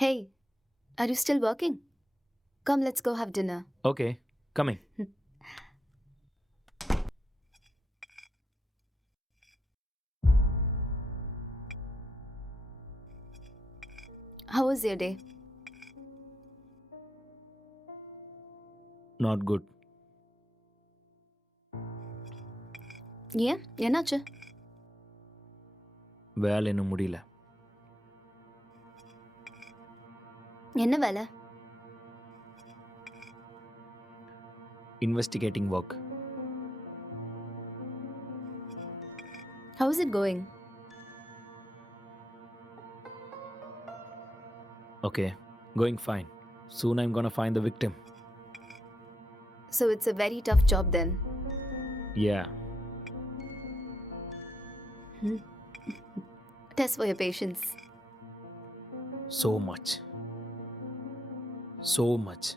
Hey, are you still working? Come, let's go have dinner. Okay, coming. How was your day? Not good. ஏன் என்னாச்சு? வேலை இன்னும் முடியல. என்ன வேலை? Investigating work. How is it going? Okay, going fine. Soon I'm gonna find the victim. So it's a very tough job then. Yeah. Test for your patience. So much. So much.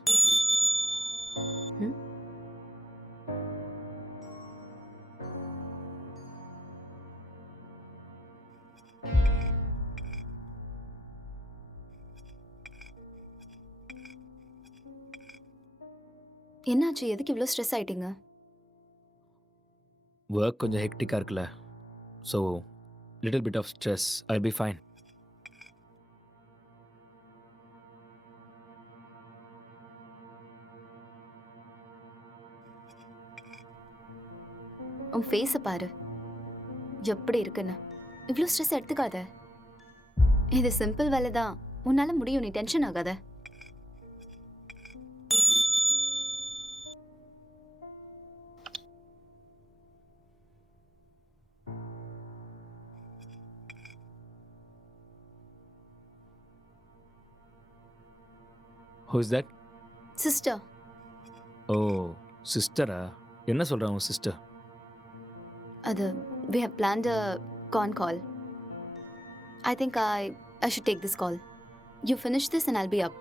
என்னாச்சு? எதுக்கு இவ்வளோ ஸ்ட்ரெஸ் ஆயிட்டீங்க? Work கொஞ்சம் ஹெக்டிக்காக இருக்குல்ல. So, little bit of stress. I'll be fine. உன் ஃபேஸை பாரு, எப்படி இருக்குன்னு. இவ்வளோ ஸ்ட்ரெஸ் எடுத்துக்காத. இது சிம்பிள் வேலை தான், உன்னால முடியும். நீ டென்ஷன் ஆகாத. Who is that? Sister. Oh, sister-ஆ? என்ன சொல்கிறான் உன் sister? அது we have planned a con call. I think I should take this call. You finish this and I'll be up.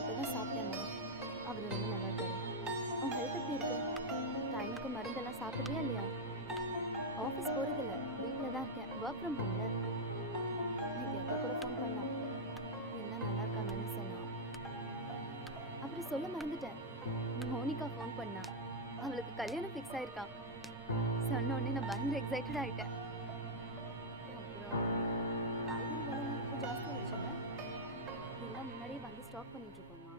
இப்பதான் சாப்பிட்டேம்மா. அவர் ரொம்ப நல்லா இருக்காரு. உன் ஹெல்த் எப்படி இருக்கு? டைமுக்கு மருந்தெல்லாம் சாப்பிட்றியா இல்லையா? ஆஃபீஸ் போகிறதில்ல, வீட்டில் தான் இருக்கேன். ஒர்க் ஃப்ரம் ஹோம்ல. நேற்று அக்கா கூட ஃபோன் பண்ணான். எல்லாம் நல்லா இருக்காங்கன்னு சொன்னான். அப்புறம் சொல்ல மறந்துட்டேன், மோனிகா ஃபோன் பண்ணா. அவளுக்கு கல்யாணம் ஃபிக்ஸ் ஆயிருக்கான். சொன்ன உடனே நான் பயங்கர எக்ஸைட்டட் ஆகிட்டேன். அப்புறம் காய்கறி விலை இப்போ ஜாஸ்தி ஆயிடுச்சுல்ல, எல்லாம் முன்னாடியே வந்து ஸ்டாக் பண்ணிட்டு இருக்கோமா.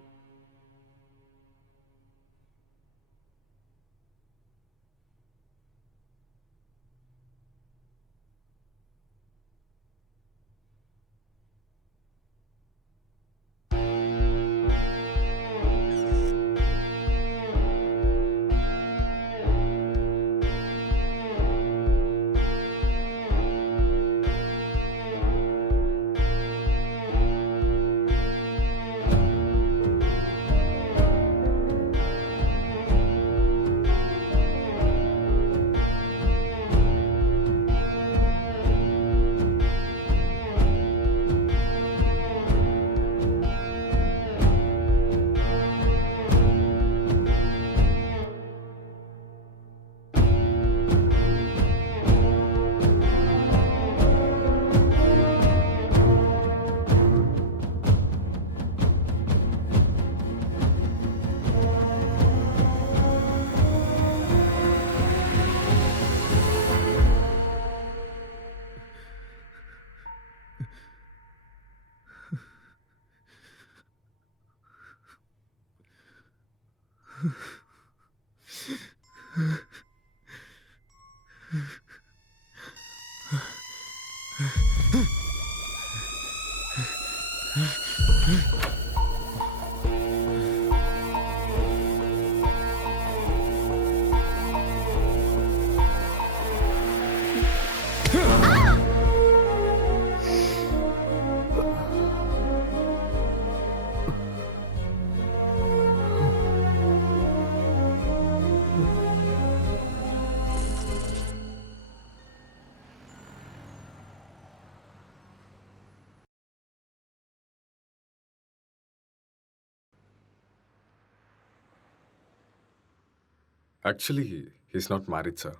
Actually he's not married sir.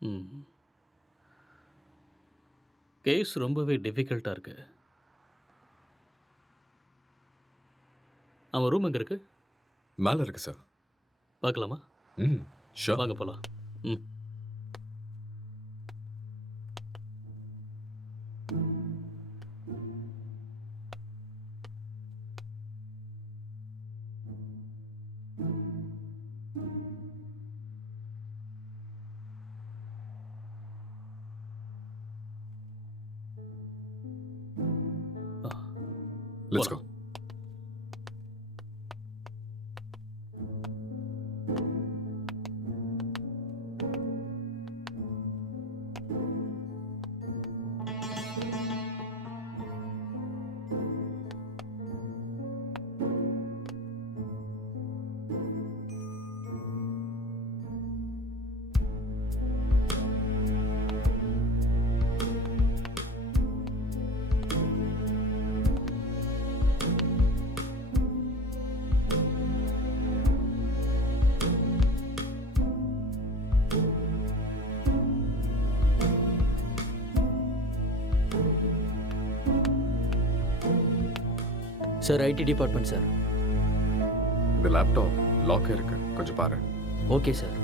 ம். கேஸ் ரொம்பவே டிஃபிகல்ட்டாக இருக்கு. அவன் ரூம் எங்கே இருக்கு? மேலே இருக்கு சார். பார்க்கலாமா? ம் ஷோர். வாங்க போகலாம். ம். Let's go. Sir IT department sir. இந்த லேப்டாப் லாக் இருக்கு, கொஞ்சம் பாரு. Okay sir.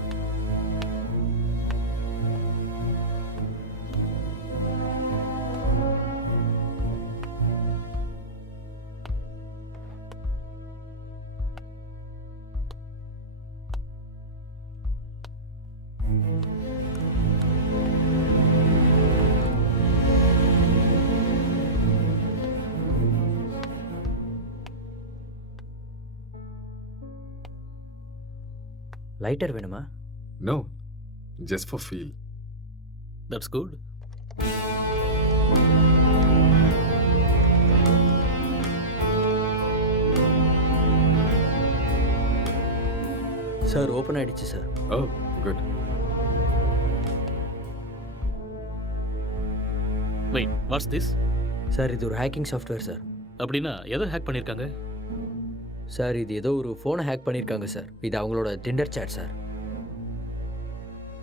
லைட்டர் வேணுமா? No, just for feel. That's good. Sir open ஆயிடுச்சு sir. Oh good. Wait, what's this? Sir இது ஒரு ஹேக்கிங் சாஃப்ட்வேர் சார். அப்படின்னா எதை ஹேக் பண்ணியிருக்காங்க? சார் இது ஏதோ ஒரு ஃபோனை ஹேக் பண்ணியிருக்காங்க சார். இது அவங்களோட டிண்டர் சேட் சார்.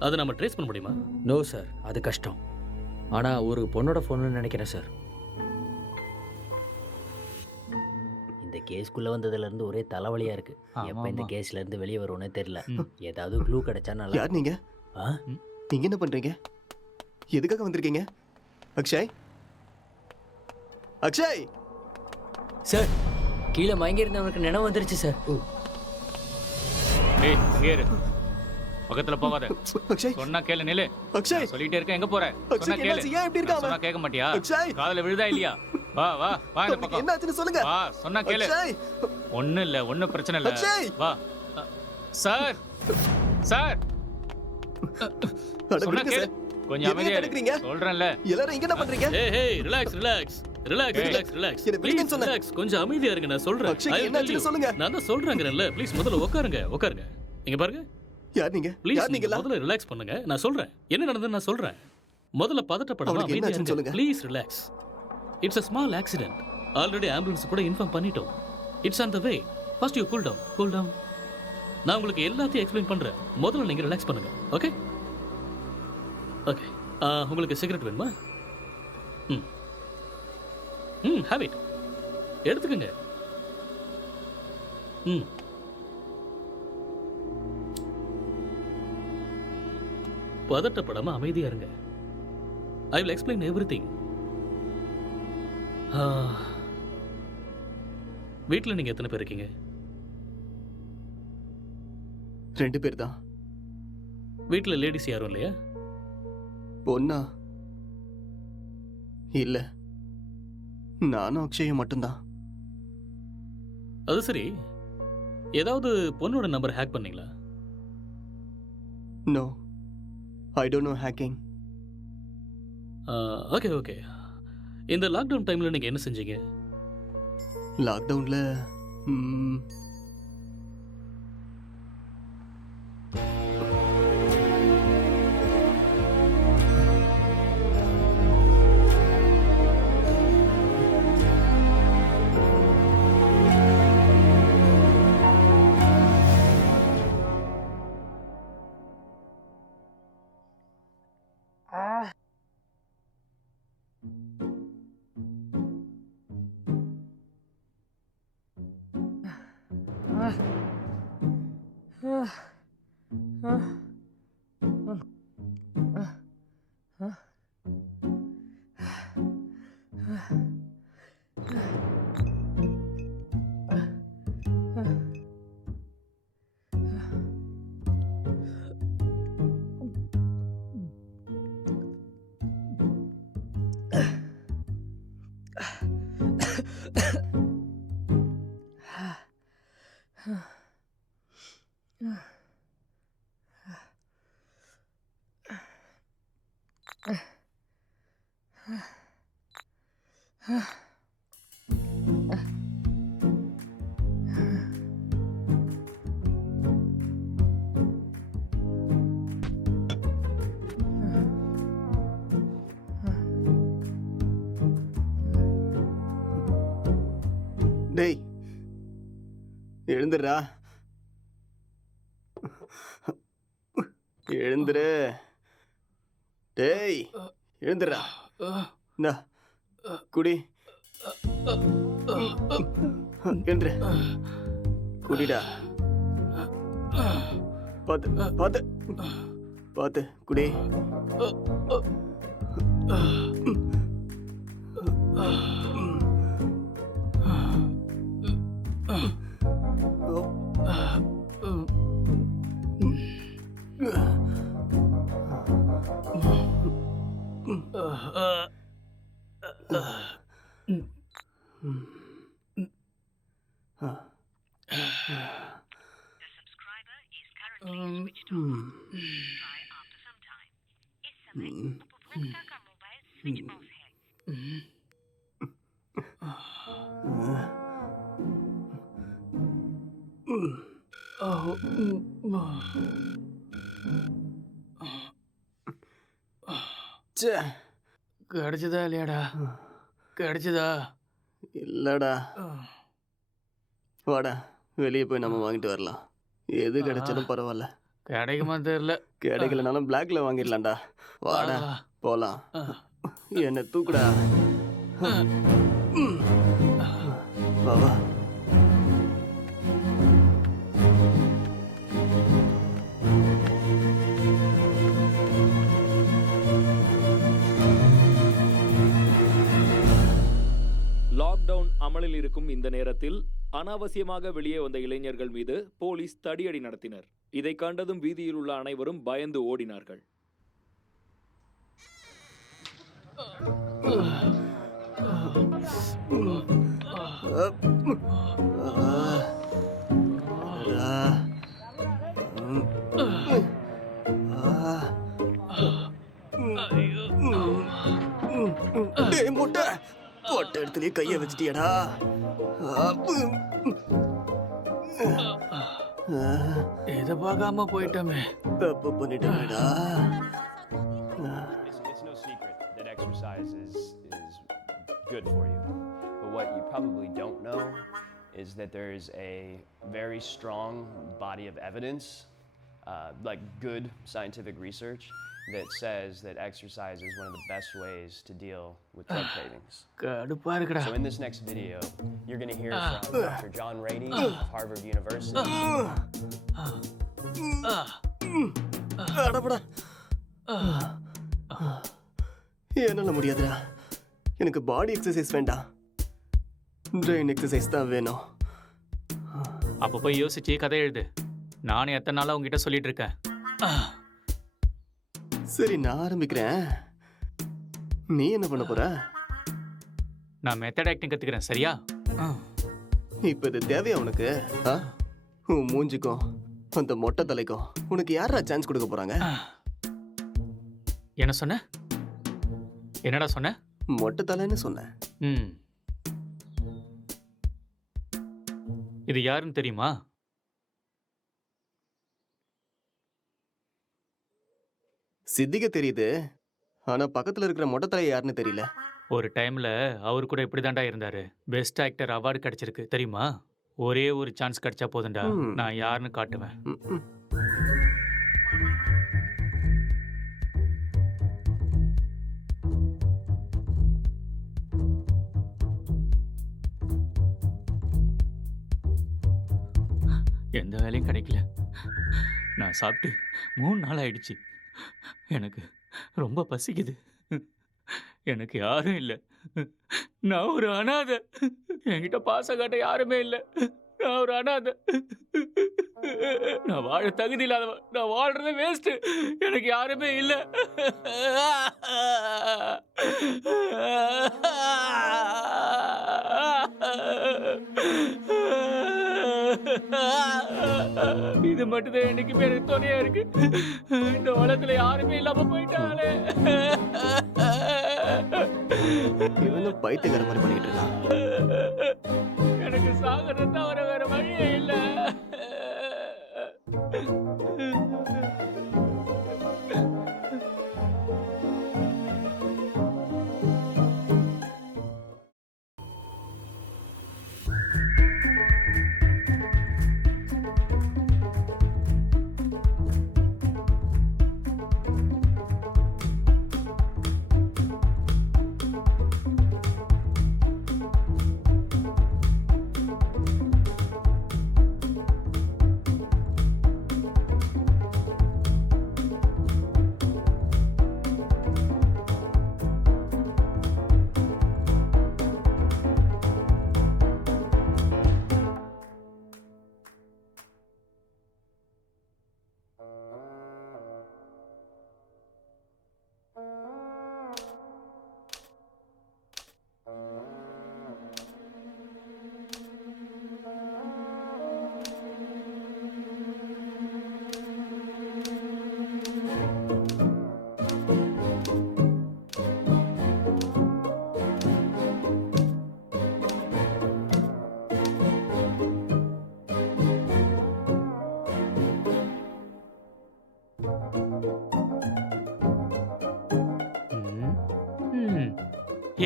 அதை நம்ம ட்ரேஸ் பண்ண முடியுமா? நோ சார், அது கஷ்டம். ஆனால் ஒரு பொண்ணோட ஃபோன்னு நினைக்கிறேன் சார். இந்த கேஸ்க்குள்ளே வந்ததுலேருந்து ஒரே தலைவலியாக இருக்குது. எப்போ இந்த கேஸ்லேருந்து வெளியே வருவோன்னே தெரில. ஏதாவது க்ளூ கிடைச்சா நல்லா. யார் நீங்கள்? நீங்கள் என்ன பண்ணுறீங்க? எதுக்காக வந்திருக்கீங்க? அக்ஷய், அக்ஷய் சார், கீழே மயங்கி இருந்தவனுக்கு நினைவு வந்துருச்சு சார். ஏய் இங்கே இரு, பக்கத்துல போகாத. அக்ஷய் சொன்னா கேளு. நில்லு. அக்ஷய் சொல்லிட்டே இருக்க, எங்க போற? சொன்னா கேளு. ஏன் இப்படி இருக்க? சொன்னா கேட்க மாட்டியா? அக்ஷய் காதுல விழுதா இல்லையா? வா வா வா இந்த பக்கம். என்னாச்சுன்னு சொல்லுங்க. வா, சொன்னா கேளு. அக்ஷய் ஒண்ணும் இல்ல, ஒண்ணும் பிரச்சனை இல்ல. அக்ஷய் வா. சார் சார் சொன்னா கேளு. கொஞ்சம் அமைதியா இரு. சொல்றேன்ல. எல்லாரும் இங்க என்ன பண்றீங்க? ஏய் ஏய் relax relax relax relax relax. Please relax. கொஞ்சம் அமைதியா இருங்க, நான் சொல்றேன். என்னாச்சுன்னு சொல்லுங்க. நான் தான் சொல்றேங்கறேன்ல. ப்ளீஸ் முதல்ல உட்காருங்க உட்காருங்க. இங்க பாருங்க. யார் நீங்க? ப்ளீஸ் யார் நீங்க? முதல்ல ரிலாக்ஸ் பண்ணுங்க, நான் சொல்றேன். என்ன நடந்ததுன்னு நான் சொல்றேன். முதல்ல பதட்டப்படாம அமைதியா இருங்க. Please relax. It's a small accident. Already ambulance கூட இன்ஃபார்ம் பண்ணிட்டோம். It's on the way. First you cool down. Cool down. நான் உங்களுக்கு எல்லாத்தையும் எக்ஸ்பிளைன் பண்றேன். முதல்ல நீங்க ரிலாக்ஸ் பண்ணுங்க. Okay okay. உங்களுக்கு சிகரெட் வேணுமா? ம் ம் ஹேவ் இட். எடுத்துக்கங்க. ம் பதட்டப்படாம அமைதியா இருங்க. ஐ வில் எக்ஸ்பிளைன் எவ்ரிதிங். வீட்டில் நீங்க எத்தனை பேர் இருக்கீங்க? 2 பேர் தான். வீட்டில் லேடிஸ் யாரும் இல்லையா? பொண்ணா? இல்ல, நானும் அக்ஷயும் மட்டும்தான். அது சரி, ஏதாவது பொண்ணோட நம்பர் ஹேக் பண்ணீங்களா? No, I don't know hacking. Okay okay. இந்த லாக்டவுன் டைம்ல நீங்க என்ன செஞ்சீங்க? லாக்டவுன்ல டேய் எழுந்துடுறா, எழுந்துரு. டேய் எழுந்துடுறா. இந்தா குடி. என்று குடிடா. பார்த்து பார்த்து பார்த்து குடி. கிடைச்சதா இல்லையாடா? கிடைச்சதா? இல்லடா. வாடா, வெளியே போய் நம்ம வாங்கிட்டு வரலாம். எது கிடைச்சாலும் பரவாயில்ல. கிடைக்குமா தெரியல. கிடைக்கலனாலும் பிளாக்ல வாங்கிடலாம்டா. வாடா போலாம். என்ன தூக்குடா. வா வா. லாக்டவுன் அமலில் இருக்கும் இந்த நேரத்தில் அனாவசியமாக வெளியே வந்த இளைஞர்கள் மீது போலீஸ் தடியடி நடத்தினர். இதை கண்டதும் வீதியில் உள்ள அனைவரும் பயந்து ஓடினார்கள். மொட்டை போட்ட இடத்துலயே கைய வச்சிட்டியடா. இதை பார்க்காம போயிட்டோமே. தப்பு பண்ணிட்டோமேடா. It's no secret that exercise is good for you. But what you probably don't know is that there is a very strong body of evidence, like good scientific research, that says that exercise is one of the best ways to deal with drug cravings. So in this next video, you're going to hear from Dr. John Rady of Harvard University. என்னால முடியாதுடா. எனக்கு பாடி எக்ஸசைஸ் வேண்டாம், பிரெயின் எக்ஸசைஸ் தான் வேணும். அப்போ போய் யோசிச்சு கதை எழுது. நானும் எத்தனை நாளா உங்ககிட்ட சொல்லிட்டு இருக்கேன். சரி, நான் ஆரம்பிக்கிறேன். நீ என்ன பண்ண போற? நான் மெத்தட் ஆக்டிங் கத்துக்கிறேன். சரியா? இப்ப இது தேவையா உனக்கு? உன் மூஞ்சிக்கும் அந்த மொட்டை தலைக்கும் உனக்கு யாரா சான்ஸ் கொடுக்க போறாங்க? என்ன சொன்ன? என்னடா சொன்ன? மொட்டை தலைன்னு சொன்னேன். இது யாருன்னு தெரியுமா? சித்திக தெரியுது, ஆனா பக்கத்துல இருக்கிற மொட்டை தலை யாருன்னு தெரியல. ஒரு டைம்ல அவர் கூட இப்படிதான்டா இருந்தாரு. பெஸ்ட் ஆக்டர் அவார்டு கிடைச்சிருக்கு தெரியுமா? ஒரே ஒரு சான்ஸ் கிடைச்சா போதும்டா, நான் யாருன்னு காட்டுவேன். எந்த வேலையும் கிடைக்கல. நான் சாப்பிட்டு 3 நாள் ஆயிடுச்சு. எனக்கு ரொம்ப பசிக்குது. எனக்கு யாரும் இல்லை. நான் ஒரு அனாதை. என்கிட்ட பாசம் காட்ட யாருமே இல்லை. நான் ஒரு அனாதை. நான் வாழ தகுதி இல்லாதவன். நான் வாழ்றது வேஸ்ட். எனக்கு யாருமே இல்லை. இது மட்டும்தான் என்னைக்குமே எனக்கு துணையா இருக்கு. இந்த உலகத்துல யாருமே இல்லாம போயிட்டாலே. இவனும் பைத்தியக்கார மாதிரி பண்ணிட்டு இருக்கான். எனக்கு சாகிறது தவிர வேற வழியே இல்ல.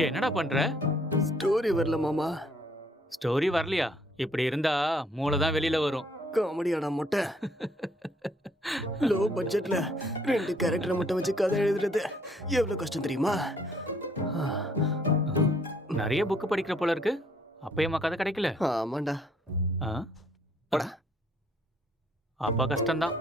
என்னடா பண்ற? ஸ்டோரி வரல மாமா. ஸ்டோரி வரலையா? இப்படி இருந்தா மூளை தான் வெளியில வரும். காமெடியாடா மொட்டை. லோ பட்ஜெட்ல 2 கேரக்டரை மட்டும் வச்சு கதை எழுதுறது எவ்வளவு கஷ்டம் தெரியுமா? நிறைய புக் படிக்கிற போல இருக்கு. அப்பயமா கதை கிடைக்கல? ஆமாண்டா. அப்ப கஷ்டம்தான்.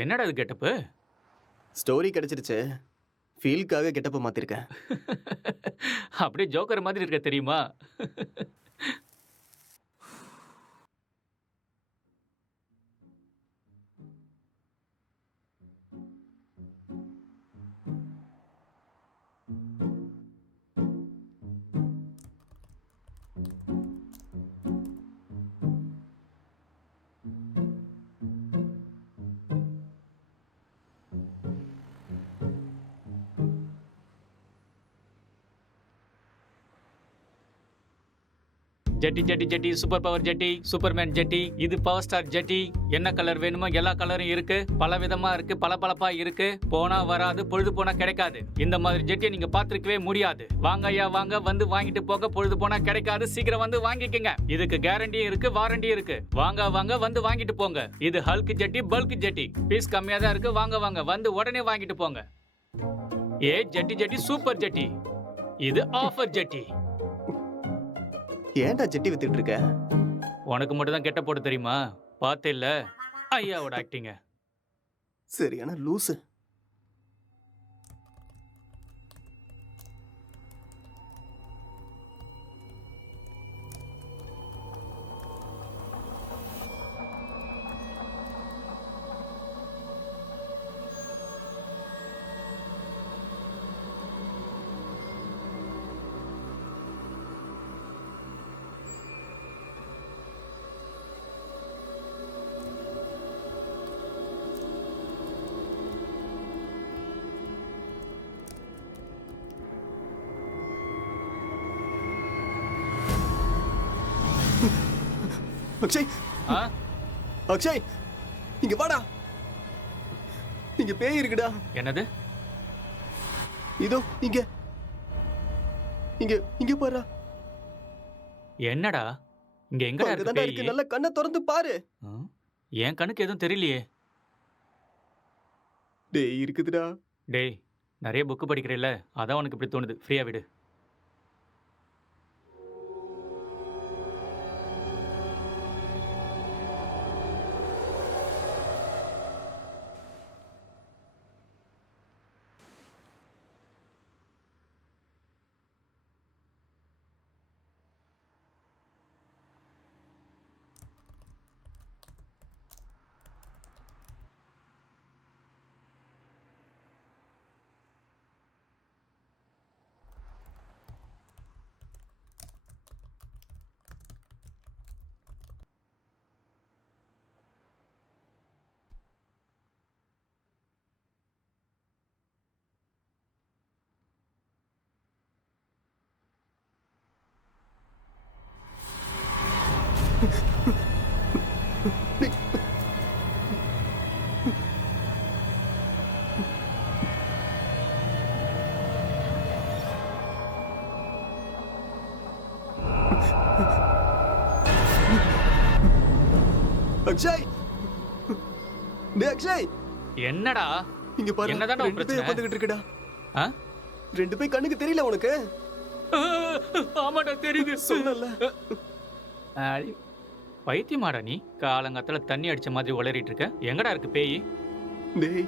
என்னடா இது கெட்டப்பு? ஸ்டோரி கிடைச்சிருச்சு. ஃபீல்க்காக கெட்டப்ப மாத்திருக்கேன். அப்படியே ஜோக்கர் மாதிரி இருக்க தெரியுமா? ஜெட்டி ஜெட்டி ஜெட்டி, சூப்பர் பவர் ஜெட்டி, சூப்பர்மேன் ஜெட்டி, இது பவர் ஸ்டார் ஜெட்டி. என்ன கலர் வேணுமோ எல்லா கலரும் இருக்கு, பல விதமா இருக்கு, பளபளப்பா இருக்கு. போனா வராது, பொழுது போனா கிடைக்காது. இந்த மாதிரி ஜெட்டியை நீங்க பார்த்திருக்கவே முடியாது. வாங்க ஐயா வாங்க, வந்து வாங்கிட்டு போக. பொழுது போனா கிடைக்காது, சீக்கிரம் வந்து வாங்கிக்கங்க. இதுக்கு கேரண்டியும் இருக்கு, வாரண்டியும் இருக்கு. வாங்க வாங்க, வந்து வாங்கிட்டு போங்க. இது ஹல்க் ஜெட்டி, பல்க் ஜெட்டி. பீஸ் கம்மியா தான் இருக்கு. வாங்க வாங்க, வந்து உடனே வாங்கிட்டு போங்க. ஏ ஜெட்டி ஜெட்டி, சூப்பர் ஜெட்டி. இது ஆஃபர் ஜெட்டி. ஏன்டா ஜெட்டி வித்துட்டு இருக்க? உனக்கு மட்டும் தான் கெட்ட போட தெரியுமா? பார்த்தே இல்ல ஐயாவோட ஆக்டிங்க. சரியான லூசு. அக்ஷய், அக்ஷய், இங்க வாடா. இங்க பேய் இருக்குடா. என்னது? இதோ இங்க இங்க இங்க பாரு. என்னடா இங்க எங்கடா இருக்கு பேய்? நல்ல கண்ணை திறந்து பாரு. என் கண்ணுக்கு எதுவும் தெரியலையே. டேய் இருக்குதுடா. டேய் நிறைய புக்கு படிக்கிறேல்ல, அதான் உனக்கு இப்படி தோணுது. ஃப்ரீயா விடு. அக்ஷய், டேய் அக்ஷய். என்னடா இங்க பாரு. என்னடா ரெண்டு பேய் வந்துகிட்டு இருக்குடா. ரெண்டு பேய் கண்ணுக்கு தெரியல உனக்கு? ஆமாடா தெரியுது. சொல்லல. பைத்தியமாடா நீ? காலங்காத்துல தண்ணி அடிச்ச மாதிரி உளறிட்டு இருக்க. எங்கடா இருக்கு பேய்? டேய்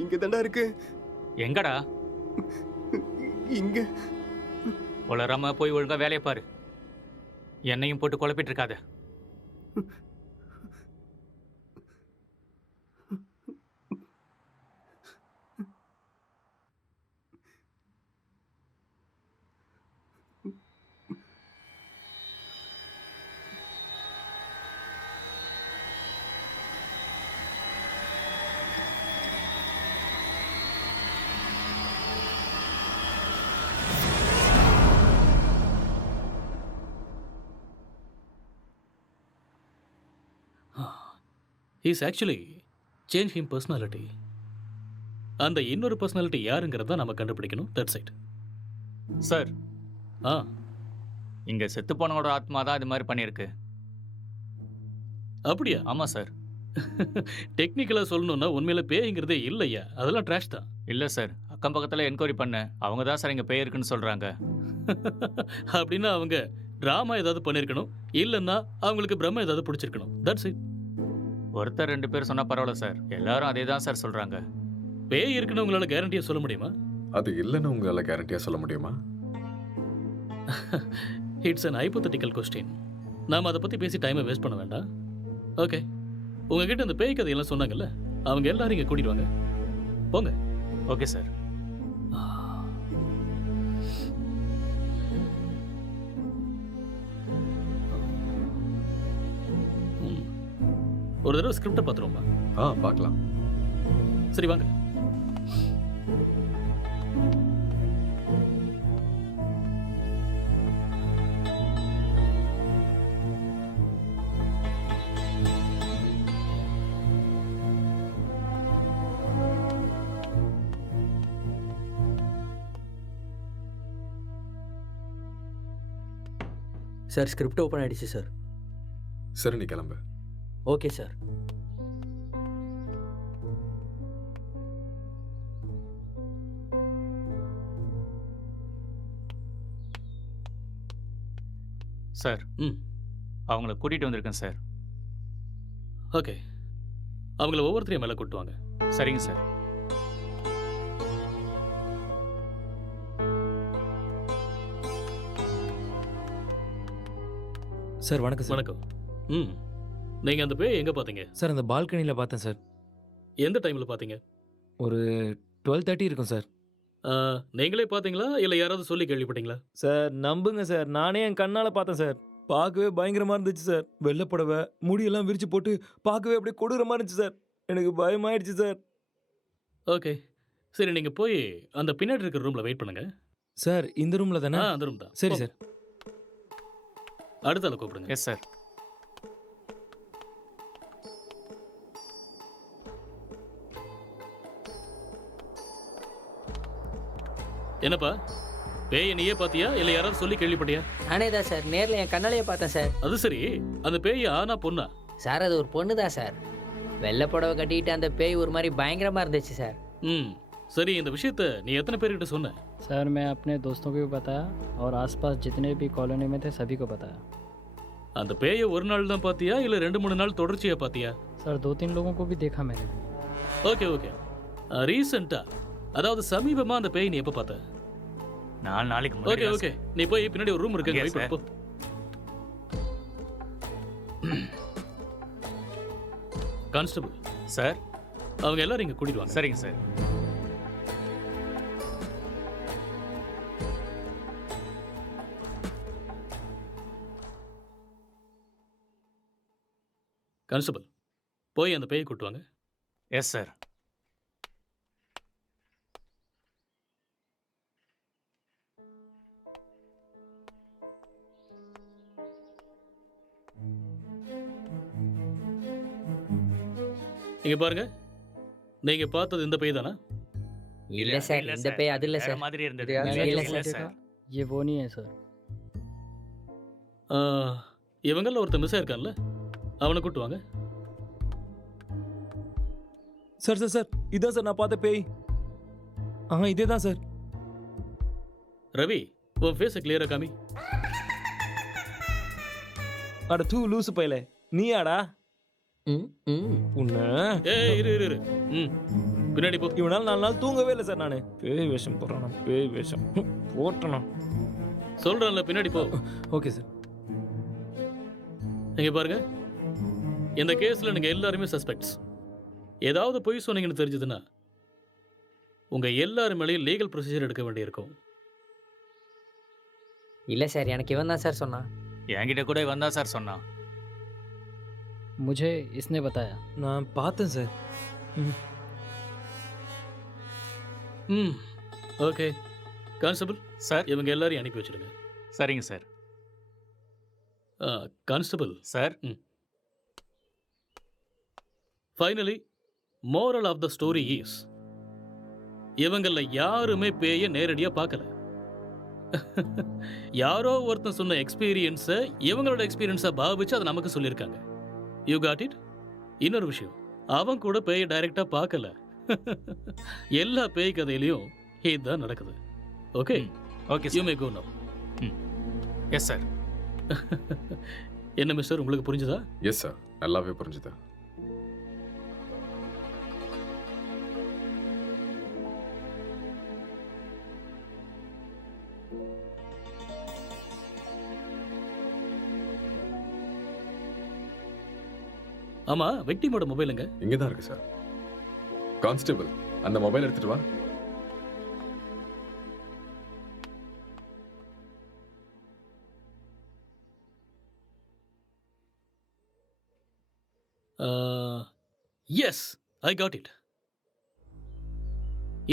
இங்க தான்டா இருக்கு. எங்கடா? இங்க. உளறாம போய் ஒழுங்கா வேலையை பாரு. என்னையும் போட்டு குழப்பிட்டு இருக்காத. He's actually changed him personality. அந்த இன்னொரு பர்சனாலிட்டி யாருங்கிறத நம்ம கண்டுபிடிக்கணும். That's it sir. இங்க செத்து போனவோட ஆத்மா தான் இது மாதிரி பண்ணியிருக்கு. அப்படியா? ஆமா சார். டெக்னிக்கலா சொல்லணும்னா உண்மையில பேய்ங்கிறதே இல்லையா? அதெல்லாம் ட்ராஷ் தான். இல்ல சார், அக்கம் பக்கத்துல என்கொயரி பண்ண அவங்க தான் சார் இங்க பேய் இருக்குன்னு சொல்றாங்க. அப்படின்னா அவங்க டிராமா ஏதாவது பண்ணிருக்கணும், இல்லைன்னா அவங்களுக்கு பிரம்ம ஏதாவது பிடிச்சிருக்கணும். That's it. ஒருத்தர் ரெண்டு பேர் சொன்னா பரவாயில்ல சார், எல்லாரும் அதே தான் சார் சொல்றாங்க. பேய் இருக்குன்னு உங்களால கேரண்டியா சொல்ல முடியுமா? அது இல்லைன்னு உங்களால கேரண்டியா சொல்ல முடியுமா? It's an hypothetical question. நாம அதை பத்தி பேசி டைமை வேஸ்ட் பண்ண வேண்டாம். ஓகே, உங்ககிட்ட இந்த பேய் கதையெல்லாம் சொன்னாங்கல்ல, அவங்க எல்லாரும் இங்க கூட்டிட்டு வாங்க. போங்க. Okay sir. ஒரு தடவை ஸ்கிரிப்டை பார்த்துருவோமா? பார்க்கலாம். சரி வாங்க. சார் ஸ்கிரிப்ட் ஓப்பன் ஆயிடுச்சு சார். சரி நீ கிளம்பு. Okay sir. சார் அவங்கள கூட்டிகிட்டு வந்திருக்கேன் சார். ஓகே, அவங்கள ஒவ்வொருத்தரையும் மேலே கூட்டுவாங்க. சரிங்க சார். சார் வணக்கம் சார். வணக்கம். நீங்கள் அந்த பேய் எங்கே பார்த்தீங்க? சார் அந்த பால்கனியில் பார்த்தேன் சார். எந்த டைமில் பார்த்தீங்க? ஒரு 12:30 இருக்கும் சார். நீங்களே பார்த்தீங்களா இல்லை யாராவது சொல்லி கேள்விப்பட்டீங்களா? சார் நம்புங்க சார், நானே என் கண்ணால் பார்த்தேன் சார். பார்க்கவே பயங்கரமாக இருந்துச்சு சார். வெள்ளைப்படவை முடியெல்லாம் விரிச்சு போட்டு பார்க்கவே அப்படியே கொடூரமாக இருந்துச்சு சார். எனக்கு பயமாயிடுச்சு சார். ஓகே சரி, நீங்கள் போய் அந்த பின்னாடி இருக்கிற ரூமில் வெயிட் பண்ணுங்க. சார் இந்த ரூமில் தானே? அந்த ரூம் தான். சரி சார். அடுத்த ஆளை கூப்பிடுங்க. Yes sir. என்னப்பா பேயை நீயே பார்த்தியா இல்லை யாராவது சொல்லி கேள்விப்பட்டியா? நானே தான் சார், நேரில் என் கண்ணாலேயே பார்த்தேன் சார். அது சரி, அந்த பேய் ஆனா பொண்ணா? சார் அது ஒரு பொண்ணு தான் சார். வெள்ளை புடவை கட்டிட்டு அந்த பேய் ஒரு மாதிரி பயங்கரமாக இருந்துச்சு சார். சரி, இந்த விஷயத்தை நீ எத்தனை பேர்கிட்ட சொன்ன? सर मैं अपने दोस्तों को भी बताया और आसपास जितने भी कॉलोनी में थे सभी को बताया. அந்த பேயை ஒரு நாள் தான் பார்த்தியா இல்லை 2-3 நாள் தொடர்ச்சியாக பார்த்தியா? सर 2-3 लोगों को भी देखा मैंने. ஓகே ஓகே, ரீசெண்டாக அதாவது சமீபமாக அந்த பேய் நீ எப்போ பார்த்த? 4 நாளைக்கு ஓகே முன்னாடி. ஓகே, நீ போய் பின்னாடி ஒரு ரூம் இருக்கு, Yes, வெயிட் sir. பண்ணு, போ. கான்ஸ்டபிள் சார், அவங்க எல்லாரும் இங்கே கூட்டிட்டு வாங்க. சரிங்க சார். கான்ஸ்டபிள் போய் அந்த பேயை கூட்டு வாங்க. Yes sir. இங்க பாருங்க, நீங்க பார்த்தது இந்த பேய் தானா? இல்லை சார், இந்த பேய் அது இல்லை வேற சார். மாதிரி இருந்தது. मैंने இல்ல जो சார். देखा ये वो नहीं है सर. இவங்கள ஒருத்தன் மிஸ் ஆயிருக்கான்ல, அவனை கூட்டு வாங்க. சார் சார் சார், இதான் சார் நான் பார்த்த பேய். இதே தான் சார். ரவி, உன் ஃபேஸை கிளியரா காமி. அட தூ லூசு பையல, நீயாடா? உன்ன ஏய் இரு இரு இரு. பின்னாடி போ. இவனால 4 நாள் தூங்கவே இல்லை சார். நான் பேய் வேஷம் போடுறான், பேய் வேஷம் போட்டனா சொல்றேன்ல, பின்னாடி போ. Okay sir. இங்க பாருங்க, இந்த கேஸ்ல நீங்க எல்லாருமே சஸ்பெக்ட்ஸ். ஏதாவது பொய் சொன்னீங்கன்னு தெரிஞ்சதுன்னா உங்க எல்லாரும் மேலேயும் லீகல் ப்ரொசீஜர் எடுக்க வேண்டியிருக்கும். இல்லை சார், எனக்கு இவன் தான் சார் சொன்னான். என்கிட்ட கூட இவன் தான் சார் சொன்னான். मुझे इसने बताया. நான் பார்த்தேன் சார். ஓகே கான்ஸ்டபிள் சார், இவங்க எல்லாரையும் அனுப்பி வச்சிடுங்க. சரிங்க sir. Constable sir, finally moral of the story is, இவங்கள யாருமே பேய நேரடியா பார்க்கல. யாரோ ஒருத்தன் சொன்ன எக்ஸ்பீரியன்ஸை இவங்களோட எக்ஸ்பீரியன்ஸை பாவிச்சு அதை நமக்கு சொல்லியிருக்காங்க. You got it? இன்னொரு விஷயம், அவன் கூட பேயை டைரக்டா பார்க்கல. எல்லா பேய் கதையிலையும் இதுதான் நடக்குது. Okay okay you may go now. Yes sir. என்ன மிஸ்டர், உங்களுக்கு புரிஞ்சுதா? எஸ் சார், நல்லாவே புரிஞ்சுதா. ஆமா, விக்டிமோட மொபைலுங்க? இங்கே தான் இருக்கு சார். கான்ஸ்டபிள், அந்த மொபைல் எடுத்துட்டு வா. Yes, I got it.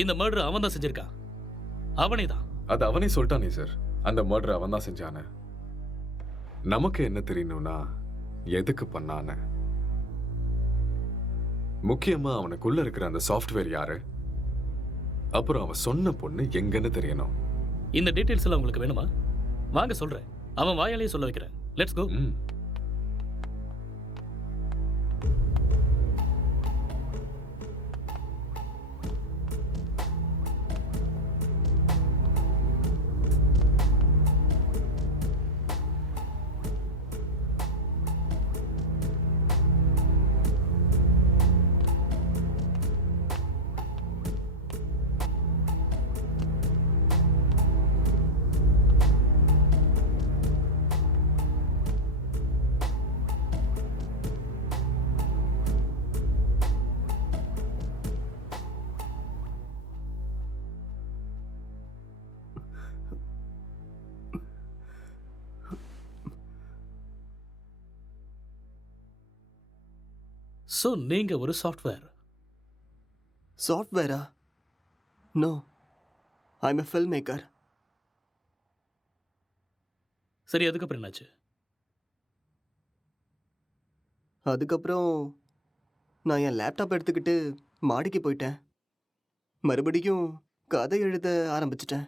இந்த மர்டர் அவன் தான் செஞ்சிருக்கான். அவனே தான். அது அவனே சொல்லிட்டானே சார், அந்த மர்டர் அவன் தான் செஞ்சானே. நமக்கு என்ன தெரியணும்னா எதுக்கு பண்ணானே. முக்கியமா அவனுக்குள்ள இருக்கிற அந்த சாஃப்ட்வேர் யாரு, அப்புறம் அவன் சொன்ன பொண்ணு எங்கன்னு தெரியணும். இந்த டீடைல்ஸ் எல்லாம் உங்களுக்கு வேணுமா? வாங்க சொல்றேன். அவன் வாயாலேயே சொல்ல வைக்கிறேன். Let's go. ஸோ நீங்க ஒரு சாஃப்ட்வேர். சாஃப்ட்வேரா? No, I am a film maker. சரி, அதுக்கப்புறம் என்னாச்சு? அதுக்கப்புறம் நான் என் லேப்டாப் எடுத்துக்கிட்டு மாடிக்கு போயிட்டேன். மறுபடியும் கதை எழுத ஆரம்பிச்சிட்டேன்.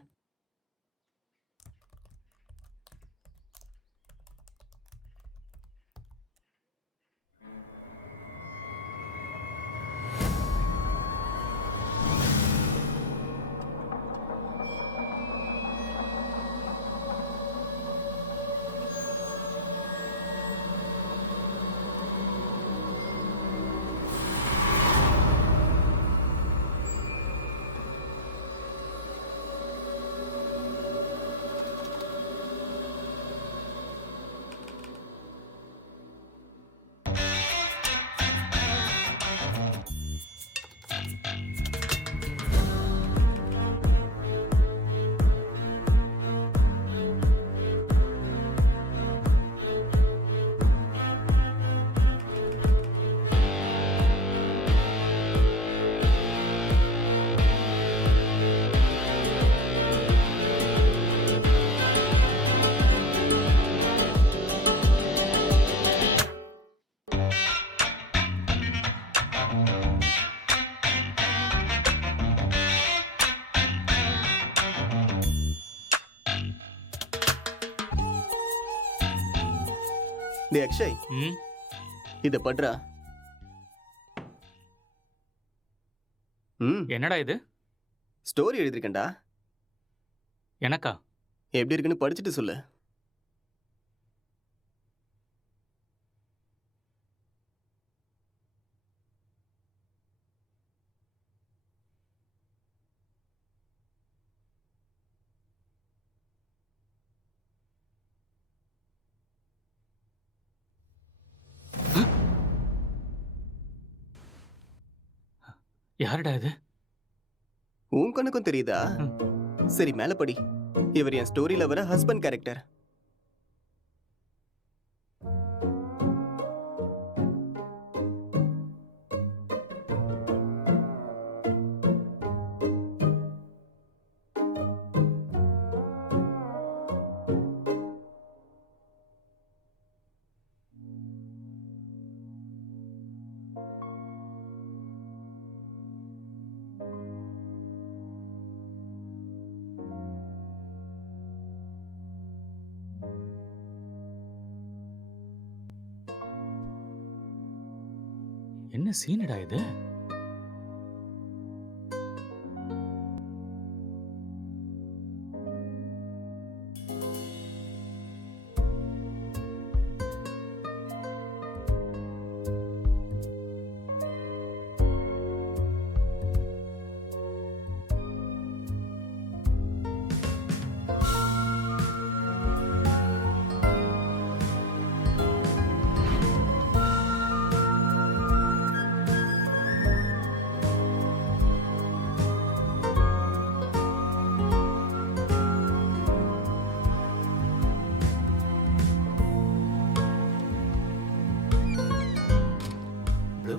டே அக்ஷய், இத பண்றா. என்னடா இது? ஸ்டோரி எழுதிருக்கேன்டா. எனக்கா? எப்படி இருக்குன்னு படிச்சுட்டு சொல்லு. யாருடா இது? உன் கணக்கும் தெரியுதா? சரி, மேல படி. இவர் என் ஸ்டோரியில வர ஹஸ்பண்ட் கேரக்டர். என்ன சீனடா இது?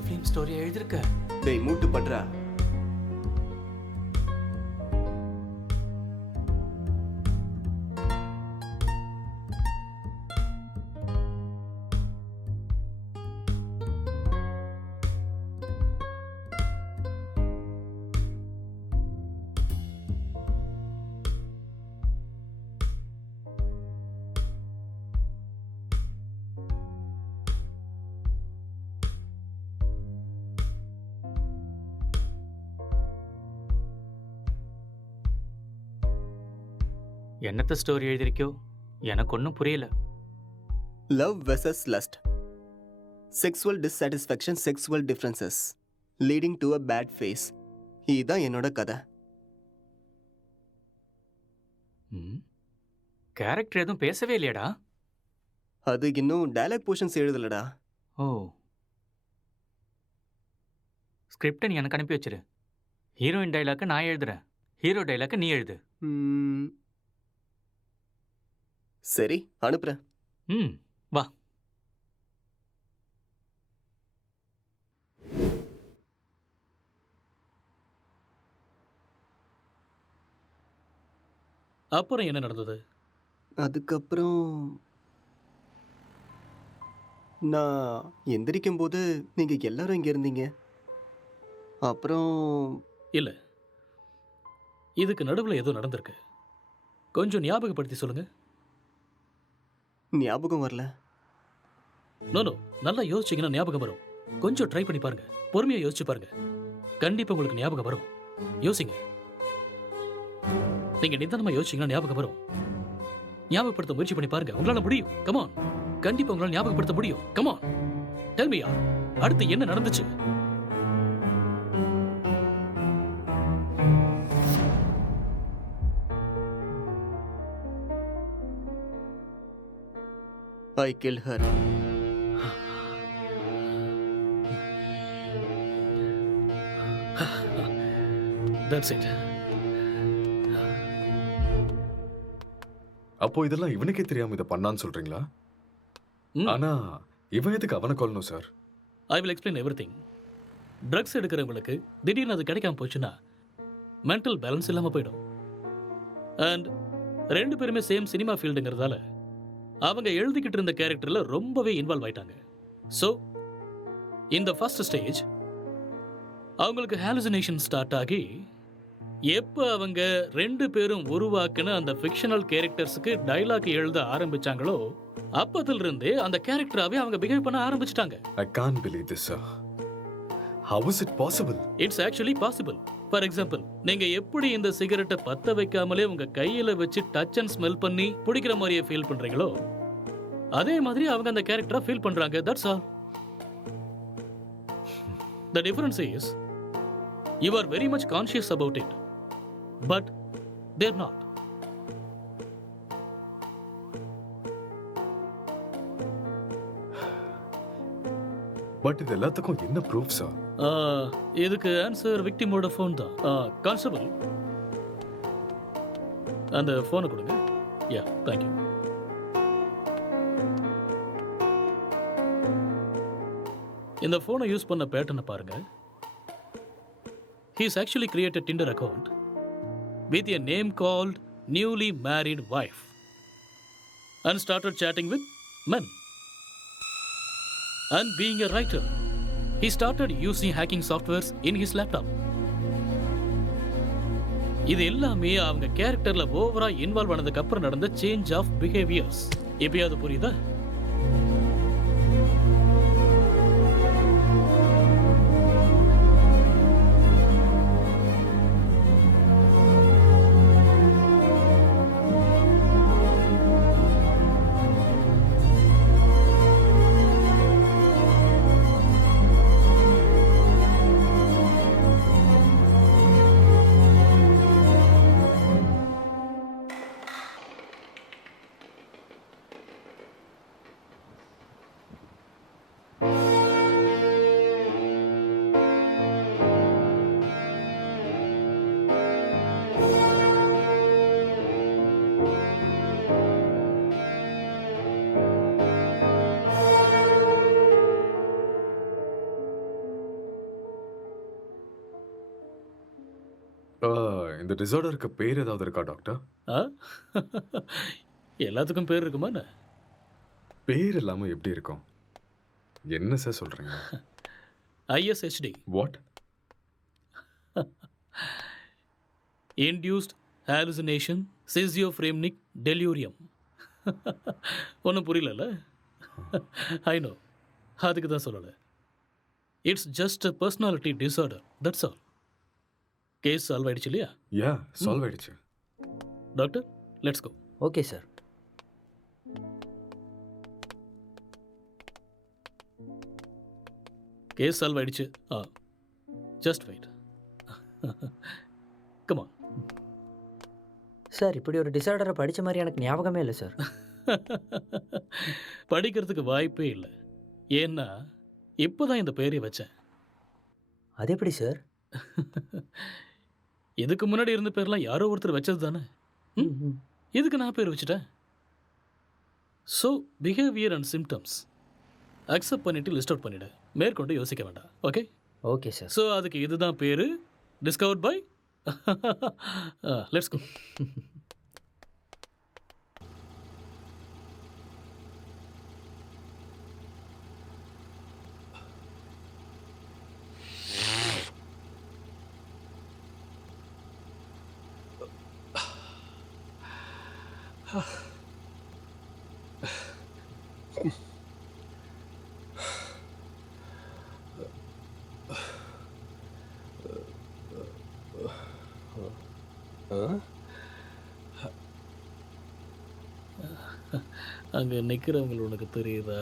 ஃபிலிம் ஸ்டோரி எழுதிருக்க? டேய் மூட்டு பண்றா. என்னத்த ஸ்டோரி எழுதிருக்கியோ எனக்கு ஒன்றும் புரியல. Love versus lust, sexual dissatisfaction, sexual differences leading to a bad phase. இதுதான் என்னோட கதை. கேரக்டர் எதுவும் பேசவே இல்லையாடா? அது இன்னும் டயலாக் போர்ஷன்ஸ் எழுதலடா. ஓ, ஸ்கிரிப்டை நீ எனக்கு அனுப்பி வச்சிரு. ஹீரோயின் டைலாக்கு நான் எழுதுறேன், ஹீரோ டைலாக்கு நீ எழுது. சரி, அனுப்புறேன். வா. அப்புறம் என்ன நடந்தது? அதுக்கப்புறம் நான் எந்திரிக்கும் போது நீங்க எல்லாரும் இங்க இருந்தீங்க. அப்புறம் இல்ல, இதுக்கு நடுவில் ஏதோ நடந்திருக்கு. கொஞ்சம் ஞாபகப்படுத்தி சொல்லுங்க. ஞாபகம் வரல. நோ, நல்லா யோசிச்சீங்கன்னா ஞாபகம் வரும். கொஞ்சம் ட்ரை பண்ணி பாருங்க, பொறுமையா யோசிச்சு பாருங்க, கண்டிப்பா உங்களுக்கு ஞாபகம் வரும். யோசிங்க, நீங்க நிதானமா யோசிச்சீங்கன்னா ஞாபகம் வரும். ஞாபகப்படுத்த முயற்சி பண்ணி பாருங்க, உங்களால முடியும். கமான், கண்டிப்பா உங்களால ஞாபகப்படுத்த முடியும். கமான், டெல் மீ யார், அடுத்து என்ன நடந்துச்சு? I killed her. That's it. அப்போ இதெல்லாம் இவனுக்கே தெரியாம இதை பண்ணான்னு சொல்றீங்களா? ஆனா இவன் எதுக்கு அவனை கொல்லணும் sir? I will explain everything. Drugs எடுக்கிறவங்களுக்கு திடீர்னு அது கிடைக்காம போச்சுன்னா மென்டல் பேலன்ஸ் இல்லாம போயிடும். அண்ட் ரெண்டு பேருமே சேம் சினிமா ஃபீல்டுங்கிறதால அவங்க எழுதிக்கிட்டு இருந்த கேரக்டர்ல ரொம்பவே இன்வால்வ் ஆயிட்டாங்க. ஸோ இந்த ஃபர்ஸ்ட் ஸ்டேஜ் அவங்களுக்கு ஹாலுசினேஷன் ஸ்டார்ட் ஆகி எப்போ அவங்க ரெண்டு பேரும் உருவாக்குன அந்த ஃபிக்ஷனல் கேரக்டர்ஸுக்கு டைலாக் எழுத ஆரம்பிச்சாங்களோ அப்பதிலிருந்தே அந்த கேரக்டராகவே அவங்க பிஹேவ் பண்ண ஆரம்பிச்சிட்டாங்க. I can't believe this, sir. How is it possible? It's actually possible. For example, நீங்க எப்படி இந்த சிகரெட்டை பத்த வைக்காமலே உங்க கையில வச்சு டச் அண்ட் ஸ்மெல் பண்ணி பிடிக்கிற மாதிரியே ஃபீல் பண்றீங்களோ அதே மாதிரி அவங்க அந்த கேரக்டரா ஃபீல் பண்றாங்க. That's all. The difference is you are very much conscious about it, but they're not. But இது எல்லாத்துக்கும் என்ன ப்ரூஃப் சார்? இதுக்கு ஆன்சர் விக்டிமோட ஃபோன் தான். கான்ஸ்டபிள், அந்த ஃபோனை கொடுங்க. யா, தேங்க்யூ. இந்த ஃபோனை யூஸ் பண்ண பேட்டர்னை பாருங்க. He's actually created Tinder account with a name called newly married wife and started chatting with men. And being a writer, he started using hacking softwares in his laptop. இது எல்லாமே அவங்க கேரக்டர்ல ஓவரா இன்வால்வ் ஆனதுக்கு அப்புறம் நடந்த சேஞ்ச் ஆஃப் பிஹேவியர்ஸ். எப்பயாவது புரியுதா? இந்த டிசார்டருக்கு பேர் ஏதாவது இருக்கா டாக்டர்? எல்லாத்துக்கும் பேர் இருக்குமா? பேர் இல்லாம எப்படி இருக்கும்? என்ன சார் சொல்றீங்க? ISHD. What? Induced hallucination schizophrenic delirium. ஒன்றும் புரியல. ஐ நோ, அதுக்கு தான் சொல்லலை. It's just a personality disorder, that's all. Case solve ஆயிடுச்சு இல்லையா? யா, சால்வ் ஆயிடுச்சு. Doctor, let's go. Okay sir. Case solve ஆயிடுச்சு. Just wait. Come on. Sir இப்படி ஒரு டிசார்டரை படித்த மாதிரி எனக்கு ஞாபகமே இல்லை சார். படிக்கிறதுக்கு வாய்ப்பே இல்லை. ஏன்னா இப்போதான் இந்த பேரை வச்சேன். அது எப்படி சார்? இதுக்கு முன்னாடி இருந்த பேர்லாம் யாரோ ஒருத்தர் வச்சது தானே. இதுக்கு நான் பேர் வச்சுட்டேன். So behaviour and symptoms accept பண்ணிட்டு லிஸ்ட் அவுட் பண்ணிவிடு. மேற்கொண்டு யோசிக்க வேண்டாம். ஓகே? Okay sir. ஸோ அதுக்கு இதுதான் பேர். Discovered by. Let's go. அங்கே நிற்கிறவங்க உனக்கு தெரியுதா?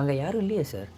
அங்கே யாரும் இல்லையே சார்.